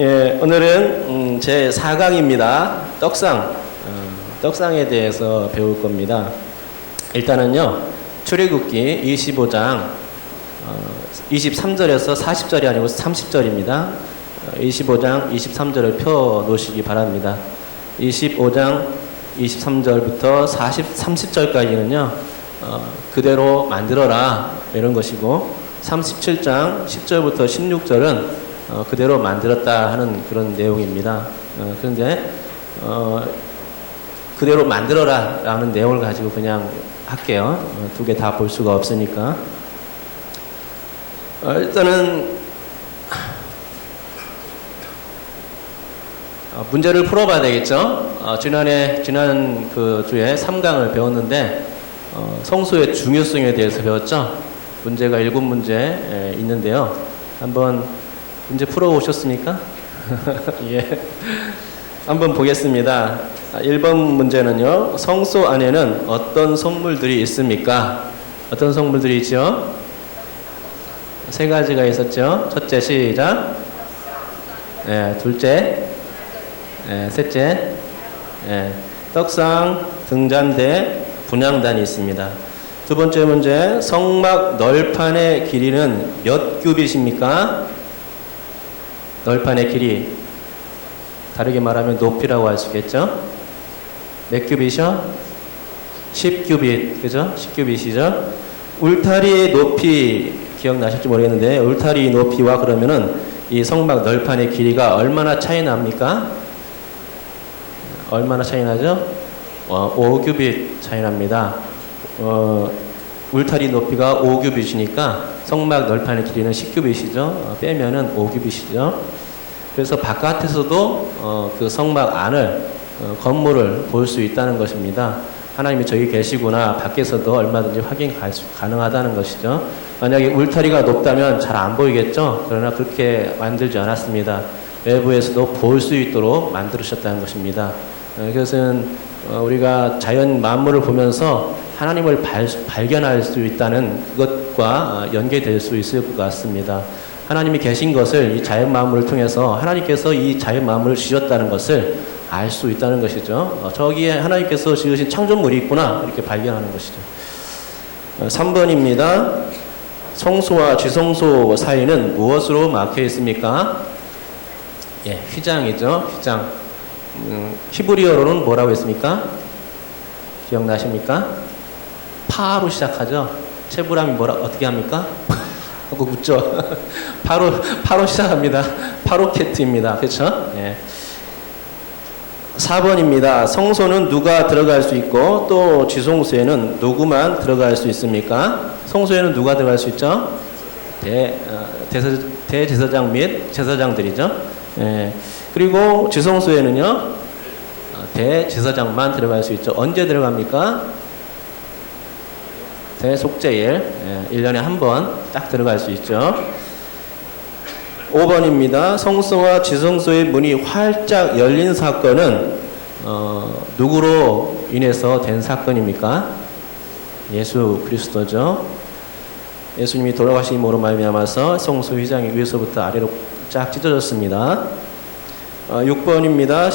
예, 오늘은 제 4강입니다. 떡상에 대해서 배울 겁니다. 일단은요, 출애굽기 25장 23절에서 40절이 아니고 30절입니다. 25장 23절을 펴 놓으시기 바랍니다. 25장 23절부터 30절까지는요, 그대로 만들어라 이런 것이고, 37장 10절부터 16절은 그대로 만들었다 하는 그런 내용입니다. 그런데 그대로 만들어라 라는 내용을 가지고 그냥 할게요. 두 개 다 볼 수가 없으니까. 일단은 문제를 풀어봐야 되겠죠. 지난 그 주에 3강을 배웠는데 성소의 중요성에 대해서 배웠죠. 문제가 7문제 있는데요. 한번 문제 풀어오셨습니까? 예. 한번 보겠습니다. 1번 문제는요. 성소 안에는 어떤 성물들이 있습니까? 어떤 성물들이 있죠? 세 가지가 있었죠. 첫째, 시작. 예, 둘째, 예, 셋째, 예, 떡상, 등잔대, 분향단이 있습니다. 두 번째 문제, 성막 널판의 길이는 몇 규빗입니까? 널판의 길이, 다르게 말하면 높이라고 할 수 있겠죠? 몇 규빗이요? 10규빗, 그죠? 10규빗이죠? 울타리의 높이 기억나실지 모르겠는데, 울타리 높이와 그러면은 이 성막 널판의 길이가 얼마나 차이 납니까? 얼마나 차이 나죠? 5규빗 차이 납니다. 울타리 높이가 5규빗이니까 성막 널판의 길이는 10규빗이죠. 빼면은 5규빗이죠. 그래서 바깥에서도 그 성막 안을 건물을 볼 수 있다는 것입니다. 하나님이 저기 계시구나, 밖에서도 얼마든지 확인 가능하다는 것이죠. 만약에 울타리가 높다면 잘 안 보이겠죠. 그러나 그렇게 만들지 않았습니다. 외부에서도 볼 수 있도록 만들으셨다는 것입니다. 그것은 우리가 자연 만물을 보면서 하나님을 발견할 수 있다는 그것과 연계될 수 있을 것 같습니다. 하나님이 계신 것을 이 자연 만물을 통해서 하나님께서 이 자연 만물을 지었다는 것을 알 수 있다는 것이죠. 저기에 하나님께서 지으신 창조물이 있구나, 이렇게 발견하는 것이죠. 3번입니다. 성소와 지성소 사이는 무엇으로 막혀 있습니까? 예, 휘장이죠. 휘장. 히브리어로는 뭐라고 했습니까? 기억나십니까? 파로 시작하죠. 체브람이 어떻게 합니까? 하고 묻죠. 파로 시작합니다. 파로케트입니다. 그렇죠? 예. 4번입니다. 성소는 누가 들어갈 수 있고 또 지성소에는 누구만 들어갈 수 있습니까? 성소에는 누가 들어갈 수 있죠? 대제사장 및 제사장들이죠. 예. 그리고 지성소에는요, 대제사장만 들어갈 수 있죠. 언제 들어갑니까? 대속죄일, 1년에 한 번 딱 들어갈 수 있죠. 5번입니다. 성소와 지성소의 문이 활짝 열린 사건은 누구로 인해서 된 사건입니까? 예수 그리스도죠. 예수님이 돌아가심으로 말미암아서 성소 휘장이 위에서부터 아래로 쫙 찢어졌습니다. 6번입니다.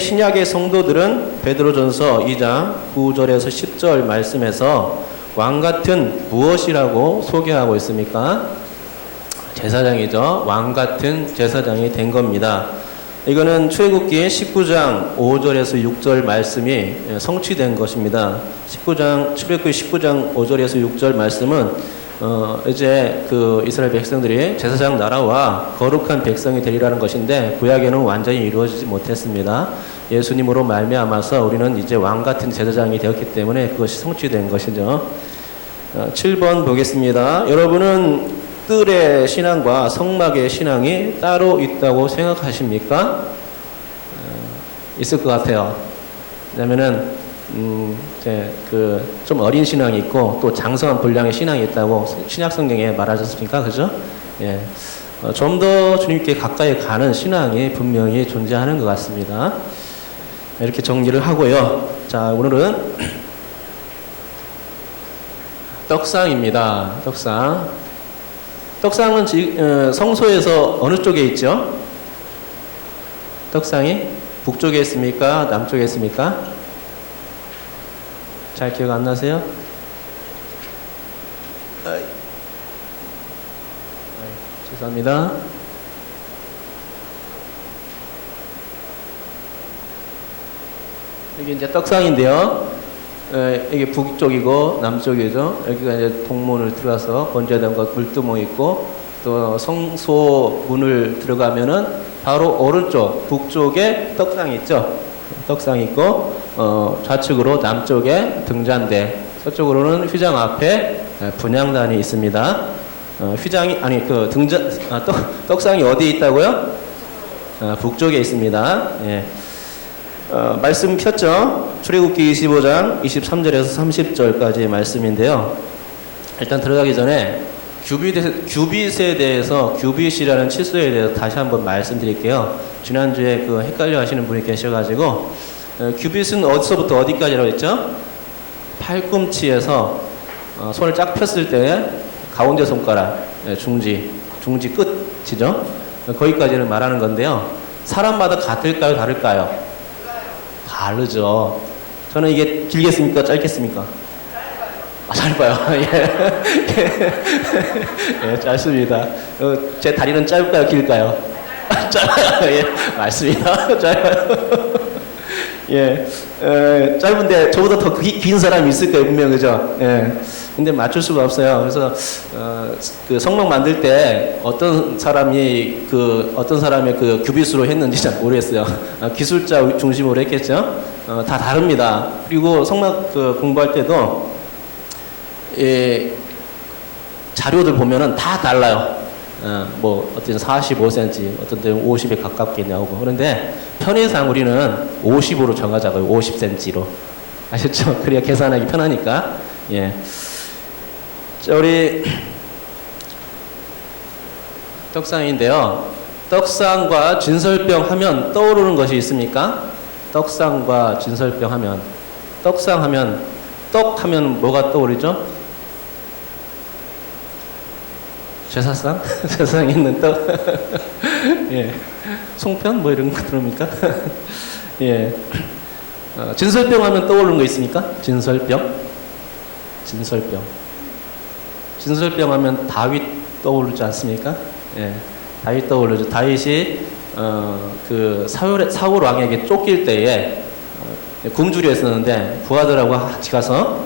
신약의 성도들은 베드로전서 2장 9절에서 10절 말씀에서 왕같은 무엇이라고 소개하고 있습니까? 제사장이죠. 왕같은 제사장이 된 겁니다. 이거는 출애굽기 19장 5절에서 6절 말씀이 성취된 것입니다. 출애굽기 19장 5절에서 6절 말씀은 이제 그 이스라엘 백성들이 제사장 나라와 거룩한 백성이 되리라는 것인데, 구약에는 완전히 이루어지지 못했습니다. 예수님으로 말미암아서 우리는 이제 왕 같은 제사장이 되었기 때문에 그것이 성취된 것이죠. 7번 보겠습니다. 여러분은 뜰의 신앙과 성막의 신앙이 따로 있다고 생각하십니까? 있을 것 같아요. 왜냐면은 좀 어린 신앙이 있고 또 장성한 분량의 신앙이 있다고 신약 성경에 말하셨습니까? 그죠? 예. 좀 더 주님께 가까이 가는 신앙이 분명히 존재하는 것 같습니다. 이렇게 정리를 하고요. 자, 오늘은 떡상입니다. 떡상. 떡상은 성소에서 어느 쪽에 있죠? 떡상이 북쪽에 있습니까? 남쪽에 있습니까? 잘 기억 안 나세요? 죄송합니다. 여기 이제 떡상인데요. 이게 북쪽이고 남쪽이죠. 여기가 이제 동문을 들어가서 번제단과 물두멍 있고, 또 성소 문을 들어가면은 바로 오른쪽 북쪽에 떡상이 있죠. 떡상이 있고, 좌측으로 남쪽에 등잔대, 서쪽으로는 휘장 앞에 분향단이 있습니다. 휘장이 아니 그 떡상이 어디에 있다고요? 북쪽에 있습니다. 예. 말씀 폈죠? 출애굽기 25장 23절에서 30절까지의 말씀인데요. 일단 들어가기 전에 규빗에 대해서, 규빗이라는 치수에 대해서 다시 한번 말씀드릴게요. 지난주에 그 헷갈려 하시는 분이 계셔가지고, 규빗은 어디서부터 어디까지라고 했죠? 팔꿈치에서 손을 쫙 폈을 때 가운데 손가락, 중지 끝이죠? 거기까지를 말하는 건데요. 사람마다 같을까요? 다를까요? 다르죠. 저는 이게 길겠습니까? 짧겠습니까? 짧아요. 예, 짧습니다. 제 다리는 짧을까요? 길까요? 짧아요. 예, 맞습니다. 짧아요. 예, 짧은데 저보다 더 긴 사람이 있을 거예요, 분명, 그죠? 예. 근데 맞출 수가 없어요. 그래서 그 성막 만들 때 어떤 사람의 그 규빗으로 했는지 잘 모르겠어요. 기술자 중심으로 했겠죠. 다 다릅니다. 그리고 성막 공부할 때도 자료들 보면은 다 달라요. 뭐 어떤 45cm, 어떤 데는 50에 가깝게 나오고. 그런데 편의상 우리는 50으로 정하자고요. 50cm로. 아셨죠? 그래야 계산하기 편하니까. 예. 자, 우리 떡상인데요. 떡상과 진설병 하면 떠오르는 것이 있습니까? 떡상과 진설병 하면, 떡상 하면, 떡 하면 뭐가 떠오르죠? 제사상? 세상에 있는 떡. 예. 송편? 뭐 이런 거 들어옵니까? 예. 진설병 하면 떠오르는 거 있습니까? 진설병? 진설병 하면 다윗 떠오르지 않습니까? 예. 다윗 떠오르죠. 다윗이, 그 사울 왕에게 쫓길 때에, 굶주려 있었는데, 부하들하고 같이 가서,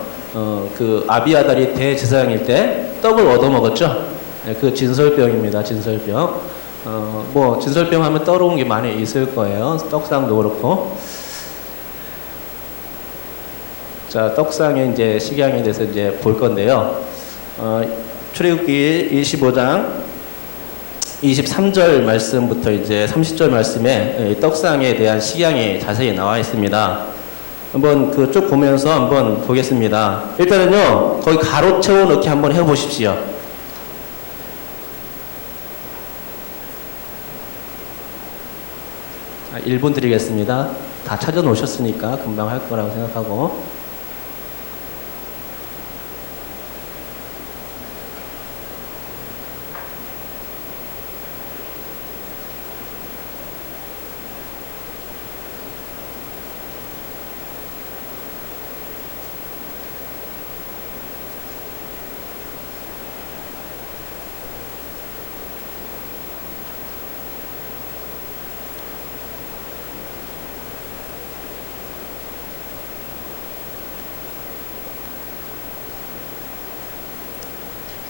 그 아비아달이 대제사장일 때 떡을 얻어먹었죠. 예, 그 진설병입니다. 진설병. 뭐, 진설병 하면 떠오르는 게 많이 있을 거예요. 떡상도 그렇고. 자, 떡상의 이제 식양에 대해서 이제 볼 건데요. 출애굽기 25장 23절 말씀부터 이제 30절 말씀에 떡상에 대한 식양이 자세히 나와 있습니다. 한번 그 쭉 보면서 한번 보겠습니다. 일단은요, 거기 가로 채워 넣기 한번 해 보십시오. 1분 드리겠습니다. 다 찾아 놓으셨으니까 금방 할 거라고 생각하고.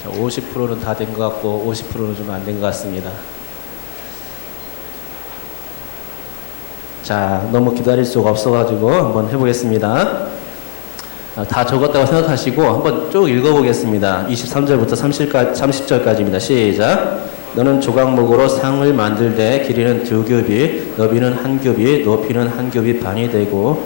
자, 50%는 다 된 것 같고 50%는 좀 안 된 것 같습니다. 자, 너무 기다릴 수가 없어가지고 한번 해보겠습니다. 다 적었다고 생각하시고 한번 쭉 읽어보겠습니다. 23절부터 30절까지입니다. 시작. 너는 조각목으로 상을 만들되 길이는 2규빗, 너비는 1규빗, 높이는 1규빗 반이 되고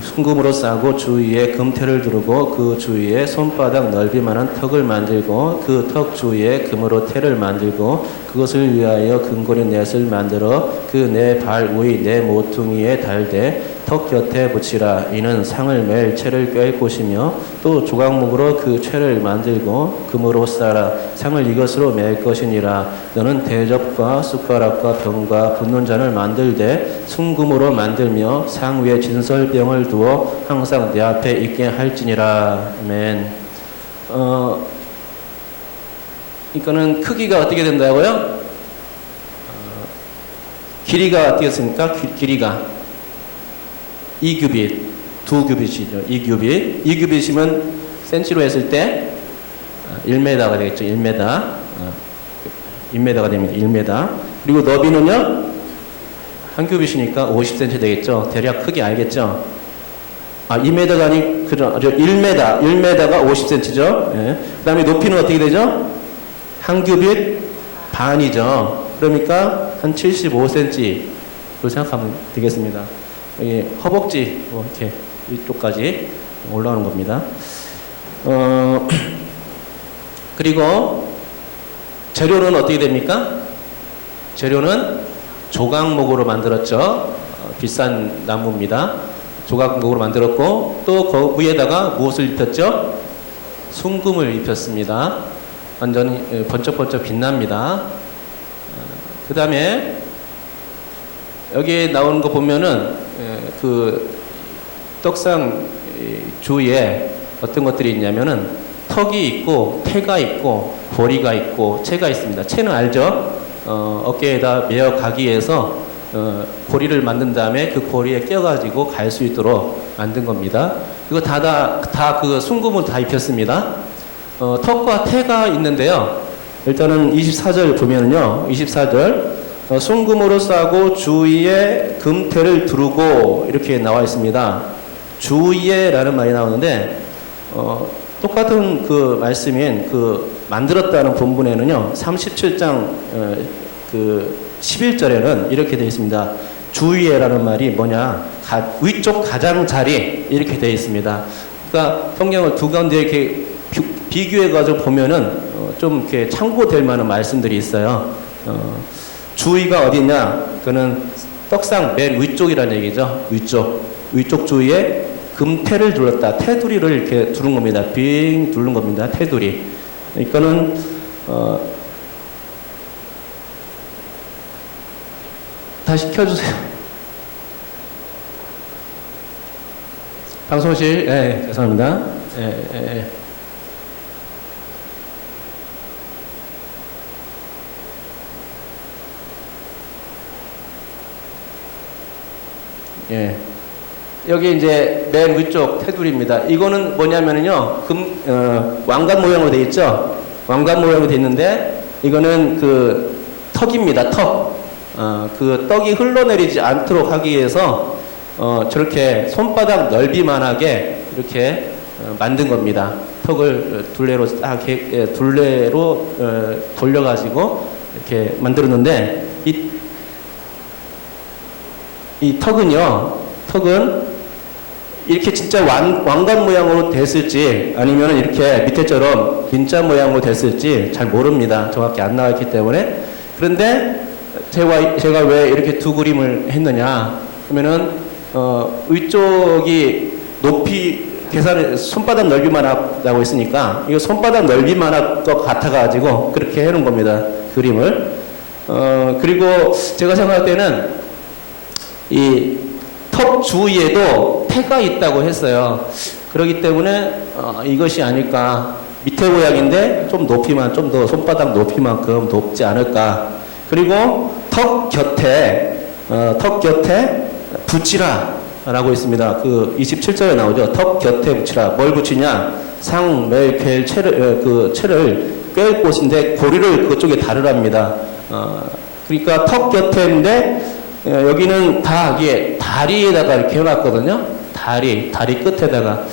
순금으로 싸고 주위에 금테를 두르고 그 주위에 손바닥 넓이만한 턱을 만들고 그 턱 주위에 금으로 테를 만들고 그것을 위하여 금고리 넷을 만들어 그 네 발 위 네 모퉁이에 달되 턱 곁에 붙이라. 이는 상을 맬 채를 꿰일 곳이며 또 조각목으로 그 채를 만들고 금으로 싸라. 상을 이것으로 맬 것이니라. 너는 대접과 숟가락과 병과 붓는 잔을 만들되 순금으로 만들며 상 위에 진설병을 두어 항상 내 앞에 있게 할지니라. 아멘. 이거는 크기가 어떻게 된다고요? 길이가 어떻게 됐습니까? 길이가 2규빗, 2규빗이죠. 2규빗. 2규빗이면 센치로 했을 때 1m가 되겠죠. 1m. 1m가 됩니다. 1m. 그리고 너비는요, 한 규빗이니까 50cm 되겠죠. 대략 크기 알겠죠? 2m가 아니, 그죠. 1m. 1m가 50cm죠. 예. 그 다음에 높이는 어떻게 되죠? 한 규빗 반이죠. 그러니까 한 75cm로 생각하면 되겠습니다. 여기 허벅지 이렇게 이쪽까지 올라오는 겁니다. 그리고 재료는 어떻게 됩니까? 재료는 조각목으로 만들었죠. 비싼 나무입니다. 조각목으로 만들었고 또 그 위에다가 무엇을 입혔죠? 순금을 입혔습니다. 완전히 번쩍번쩍 빛납니다. 그 다음에 여기에 나오는 거 보면은 그 떡상 주위에 어떤 것들이 있냐면은 턱이 있고 태가 있고 고리가 있고 채가 있습니다. 채는 알죠? 어깨에다 메어 가기 위해서 고리를 만든 다음에 그 고리에 껴가지고 갈 수 있도록 만든 겁니다. 이거 다 그 순금을 다 입혔습니다. 턱과 태가 있는데요. 일단은 24절 보면은요, 24절, 순금으로 싸고 주위에 금태를 두르고 이렇게 나와 있습니다. 주위에라는 말이 나오는데, 똑같은 그 말씀인 그 만들었다는 본문에는요, 37장 그 11절에는 이렇게 되어 있습니다. 주위에라는 말이 뭐냐, 위쪽 가장자리 이렇게 되어 있습니다. 그러니까 성경을 두 가운데 이렇게 비교해가지고 보면은 좀 이렇게 참고될 만한 말씀들이 있어요. 주위가 어디냐? 그거는 떡상 맨 위쪽이라는 얘기죠. 위쪽 주위에 금태를 둘렀다. 테두리를 이렇게 두른 겁니다. 빙 두른 겁니다. 테두리. 이거는 다시 켜주세요. 방송실, 죄송합니다. 여기 이제 맨 위쪽 테두리입니다. 이거는 뭐냐면요, 왕관 모양으로 되어 있죠? 왕관 모양으로 되어 있는데, 이거는 그 턱입니다, 턱. 그 떡이 흘러내리지 않도록 하기 위해서, 저렇게 손바닥 넓이만하게 이렇게 만든 겁니다. 턱을 둘레로 돌려가지고 이렇게 만들었는데, 이 턱은 이렇게 진짜 왕관 모양으로 됐을지 아니면 이렇게 밑에처럼 빈자 모양으로 됐을지 잘 모릅니다. 정확히 안 나왔기 때문에. 그런데 제가 왜 이렇게 두 그림을 했느냐 하면은 위쪽이 높이 계산을 손바닥 넓이만 하다고 했으니까 이거 손바닥 넓이만 할 것 같아가지고 그렇게 해놓은 겁니다. 그림을. 그리고 제가 생각할 때는 이 턱 주위에도 태가 있다고 했어요. 그렇기 때문에 이것이 아닐까. 밑에 모양인데 좀 높이만, 좀 더 손바닥 높이만큼 높지 않을까. 그리고 턱 곁에 붙이라 라고 있습니다. 그 27절에 나오죠. 턱 곁에 붙이라. 뭘 붙이냐? 상, 멜, 겔, 채를 꿰일 곳인데 고리를 그쪽에 다르랍니다. 그러니까 턱 곁에인데 여기는 다 이게 다리에다가 이렇게 해놨거든요. 다리 끝에다가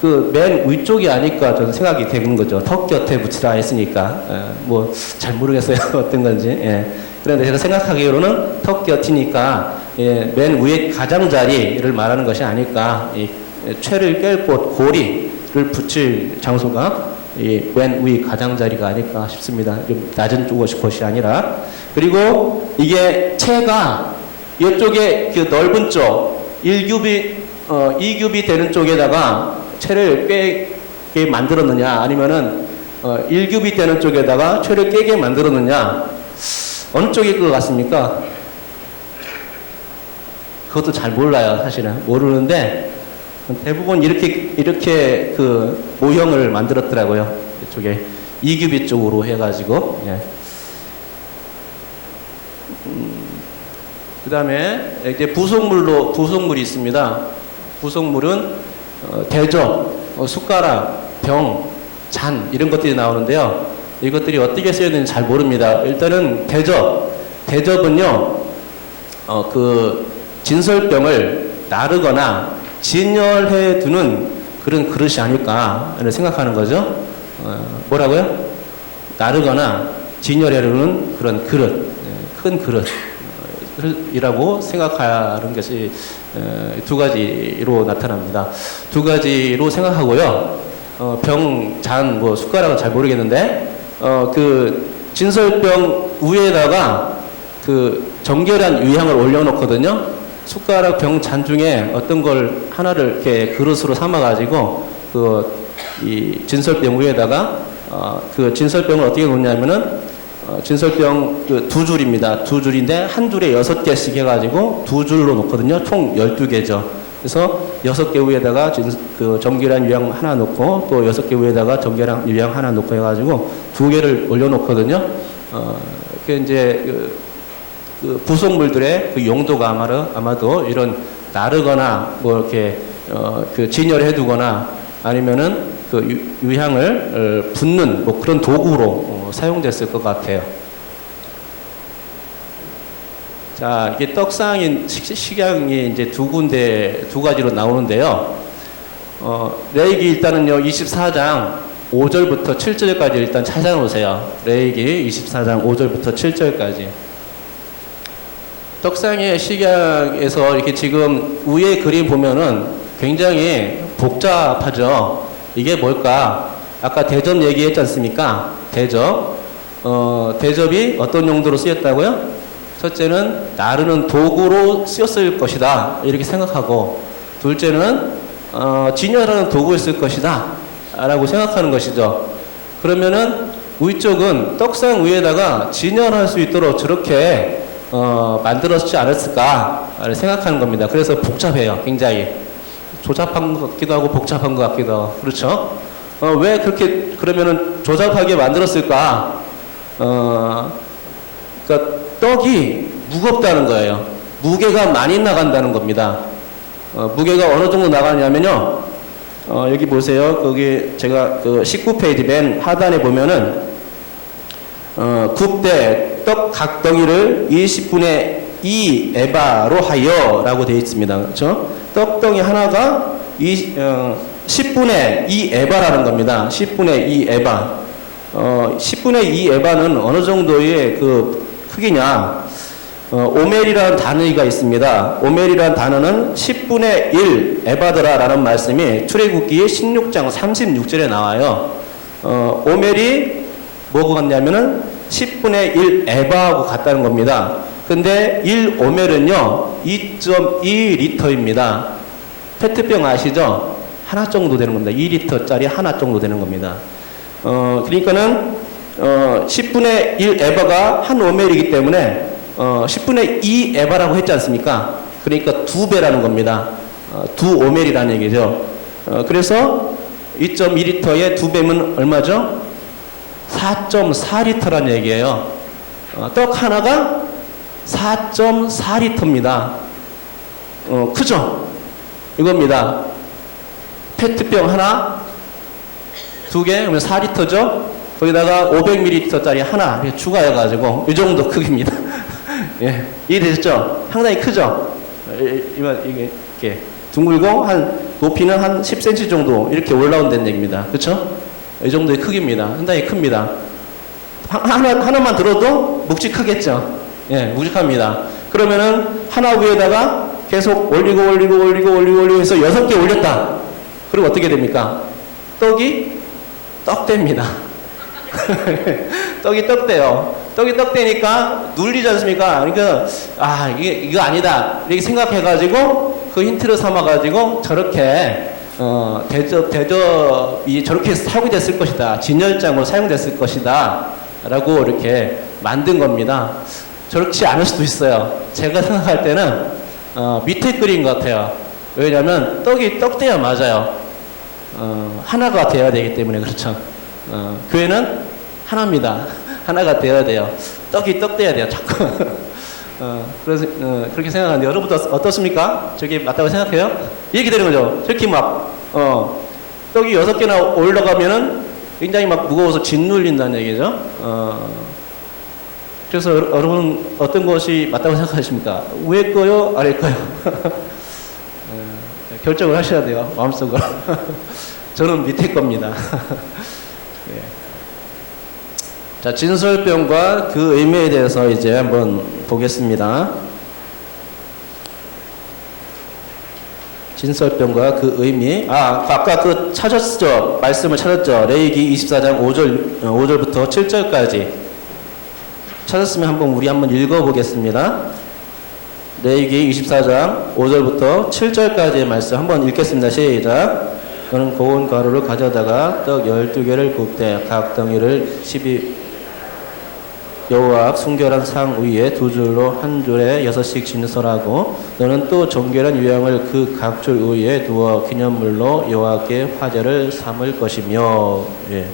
그 맨 위쪽이 아닐까 저는 생각이 되는 거죠. 턱 곁에 붙이라 했으니까 뭐 잘 모르겠어요 어떤 건지. 그런데 제가 생각하기로는 턱 곁이니까 맨 위에 가장자리를 말하는 것이 아닐까. 이 채를 깰 곳 고리를 붙일 장소가 맨 위 가장자리가 아닐까 싶습니다. 좀 낮은 곳이 아니라. 그리고 이게 채가 이쪽에 그 넓은 쪽 1규빗, 2규빗 되는 쪽에다가 채를 깨게 만들었느냐, 아니면은 1규빗 되는 쪽에다가 채를 깨게 만들었느냐, 어느 쪽일 것 같습니까? 그것도 잘 몰라요, 사실은. 모르는데, 대부분 이렇게 그 모형을 만들었더라고요. 이쪽에 2규빗 쪽으로 해가지고. 예. 그 다음에 이제 부속물이 있습니다. 부속물은 대접, 숟가락, 병, 잔 이런 것들이 나오는데요. 이것들이 어떻게 쓰여야 되는지 잘 모릅니다. 일단은 대접은요, 그 진설병을 나르거나 진열해 두는 그런 그릇이 아닐까 생각하는 거죠. 뭐라고요? 나르거나 진열해 두는 그런 그릇, 큰 그릇이라고 생각하는 것이 두 가지로 나타납니다. 두 가지로 생각하고요. 병, 잔, 뭐 숟가락은 잘 모르겠는데, 그 진설병 위에다가 그 정결한 유향을 올려놓거든요. 숟가락, 병, 잔 중에 어떤 걸 하나를 이렇게 그릇으로 삼아가지고 이 진설병 위에다가 그 진설병을 어떻게 놓냐면은 진설병 그 두 줄입니다. 두 줄인데 한 줄에 6개씩 해가지고 두 줄로 놓거든요. 총 12개죠. 그래서 6개 위에다가 그 정결한 유향 하나 놓고 또 6개 위에다가 정결한 유향 하나 놓고 해가지고 2개를 올려놓거든요. 그 이제 그 부속물들의 그 용도가 아마도 이런 나르거나 뭐 이렇게 그 진열해 두거나 아니면은 그 유향을 붓는 뭐 그런 도구로 사용됐을 것 같아요. 자, 이게 떡상인 식양이 이제 두 가지로 나오는데요. 레이기 일단은요, 24장 5절부터 7절까지 일단 찾아놓으세요. 레이기 24장 5절부터 7절까지. 떡상의 식양에서 이렇게 지금 위에 그림 보면은 굉장히 복잡하죠. 이게 뭘까? 아까 대접 얘기했지 않습니까? 대접이 어떤 용도로 쓰였다고요? 첫째는 나르는 도구로 쓰였을 것이다, 이렇게 생각하고, 둘째는 진열하는 도구였을 것이다 라고 생각하는 것이죠. 그러면은 위쪽은 떡상 위에다가 진열할 수 있도록 저렇게 만들었지 않았을까 생각하는 겁니다. 그래서 복잡해요. 굉장히 조잡한 것 같기도 하고 복잡한 것 같기도 하고. 그렇죠? 왜 그렇게 그러면은 조잡하게 만들었을까? 그러니까 떡이 무겁다는 거예요. 무게가 많이 나간다는 겁니다. 무게가 어느 정도 나가냐면요. 여기 보세요. 거기 제가 그 19페이지 맨 하단에 보면은 굽되 떡 각 덩이를 20분의 2 에바로 하여 라고 되어 있습니다. 그렇죠? 떡덩이 하나가 10분의 2 에바라는 겁니다. 10분의 2 에바. 10분의 2 에바는 어느 정도의 그 크기냐? 오멜이라는 단어가 있습니다. 오멜이라는 단어는 10분의 1 에바드라라는 말씀이 출애굽기 16장 36절에 나와요. 오멜이 뭐가 같냐면은 10분의 1 에바하고 같다는 겁니다. 근데 1 오멜은요 2.2리터입니다. 페트병 아시죠? 하나 정도 되는 겁니다. 2리터짜리 하나 정도 되는 겁니다. 그러니까는 10분의 1 에바가 한 오멜이기 때문에 10분의 2 에바라고 했지 않습니까? 그러니까 2배라는 겁니다. 2 오멜이라는 얘기죠. 그래서 2.2리터의 2배면 얼마죠? 4.4리터라는 얘기예요. 떡 하나가 4.4리터입니다. 크죠? 이겁니다. 페트병 하나, 2개, 그러면 4리터죠? 거기다가 500ml짜리 하나 이렇게 추가해가지고 이 정도 크기입니다. 예, 이해되셨죠? 상당히 크죠? 이게 이렇게 둥글고 한 높이는 한 10cm 정도 이렇게 올라온다는 얘기입니다. 그렇죠? 이 정도의 크기입니다. 상당히 큽니다. 하나만 들어도 묵직하겠죠? 예, 묵직합니다. 그러면은 하나 위에다가 계속 올리고 해서 6개 올렸다. 그리고 어떻게 됩니까? 떡이 떡됩니다. 떡이 떡돼요. 떡이 떡되니까 눌리지 않습니까? 그러니까 이거 아니다 이렇게 생각해가지고 그 힌트를 삼아가지고 저렇게 대접이 저렇게 사용됐을 것이다. 진열장으로 사용됐을 것이다. 라고 이렇게 만든 겁니다. 저렇지 않을 수도 있어요. 제가 생각할 때는 밑에 그린 것 같아요. 왜냐하면 떡이 떡돼야 맞아요. 하나가 돼야 되기 때문에 그렇죠. 교회는 하나입니다. 하나가 되어야 돼요. 떡이 떡돼야 돼요. 자꾸. 그래서 그렇게 생각하는데 여러분도 어떻습니까? 저게 맞다고 생각해요? 이렇게 되는 거죠. 저렇게 막 떡이 6개나 올라가면은 굉장히 막 무거워서 짓눌린다는 얘기죠. 그래서 여러분 어떤 것이 맞다고 생각하십니까? 위에 거요? 아래 거요? 결정을 하셔야 돼요. 마음속으로. 저는 밑에 겁니다. 예. 자, 진설병과 그 의미에 대해서 이제 한번 보겠습니다. 진설병과 그 의미. 아까 그 찾았죠? 말씀을 찾았죠? 레위기 24장 5절부터 7절까지. 찾았으면 우리 한번 읽어보겠습니다. 레위기 24장 5절부터 7절까지의 말씀 한번 읽겠습니다. 시작. 너는 고운 가루를 가져다가 떡 12개를 굽되 각 덩이를 12여호와 앞 순결한 상 위에 2줄로 한 줄에 6씩 진설하고 너는 또 정결한 유향을 그 각 줄 위에 두어 기념물로 여호와께 화제를 삼을 것이며. 예.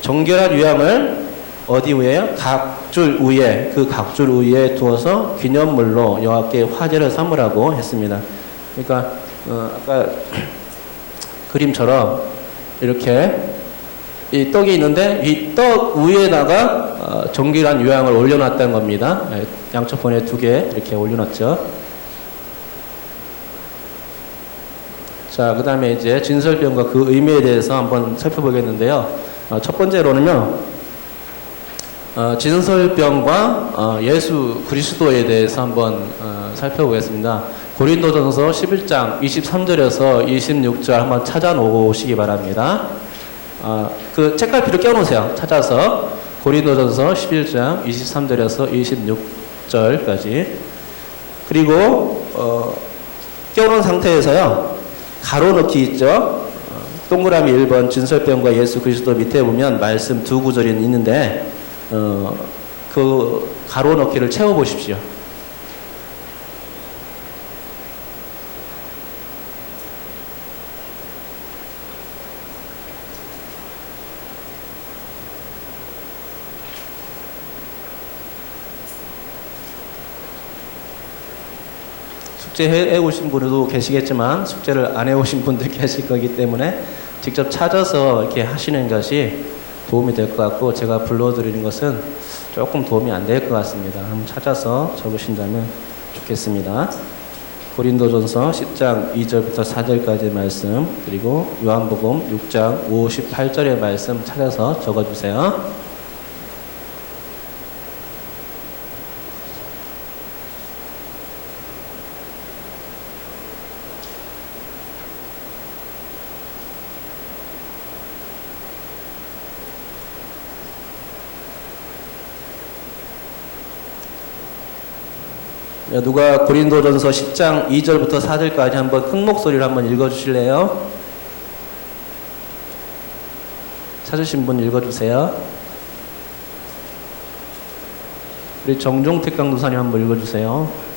정결한 유향을 어디 위에요? 각 줄 위에, 그 각 줄 위에 두어서 기념물로 여호와께 화제를 삼으라고 했습니다. 그러니까 아까 그림처럼 이렇게 이 떡이 있는데 이 떡 위에다가 정결한 유향을 올려놨다는 겁니다. 양초폰에 2개 이렇게 올려놨죠. 자, 그 다음에 이제 진설병과 그 의미에 대해서 한번 살펴보겠는데요. 첫 번째로는요. 진설병과 예수 그리스도에 대해서 한번 살펴보겠습니다. 고린도전서 11장 23절에서 26절 한번 찾아놓으시기 바랍니다. 그 책갈피를 껴놓으세요. 찾아서 고린도전서 11장 23절에서 26절까지. 그리고 껴놓은 상태에서요. 가로넣기 있죠. 동그라미 1번 진설병과 예수 그리스도 밑에 보면 말씀 2구절이 있는데 그 가로넣기를 채워보십시오. 숙제 해오신 분들도 계시겠지만 숙제를 안 해오신 분들 계실 거기 때문에 직접 찾아서 이렇게 하시는 것이 도움이 될 것 같고 제가 불러드리는 것은 조금 도움이 안 될 것 같습니다. 한번 찾아서 적으신다면 좋겠습니다. 고린도전서 10장 2절부터 4절까지의 말씀 그리고 요한복음 6장 58절의 말씀 찾아서 적어주세요. 누가 고린도전서 10장 2절부터 4절까지 한번 큰 목소리로 한번 읽어주실래요? 찾으신 분 읽어주세요. 우리 정종택 강도사님 한번 읽어주세요.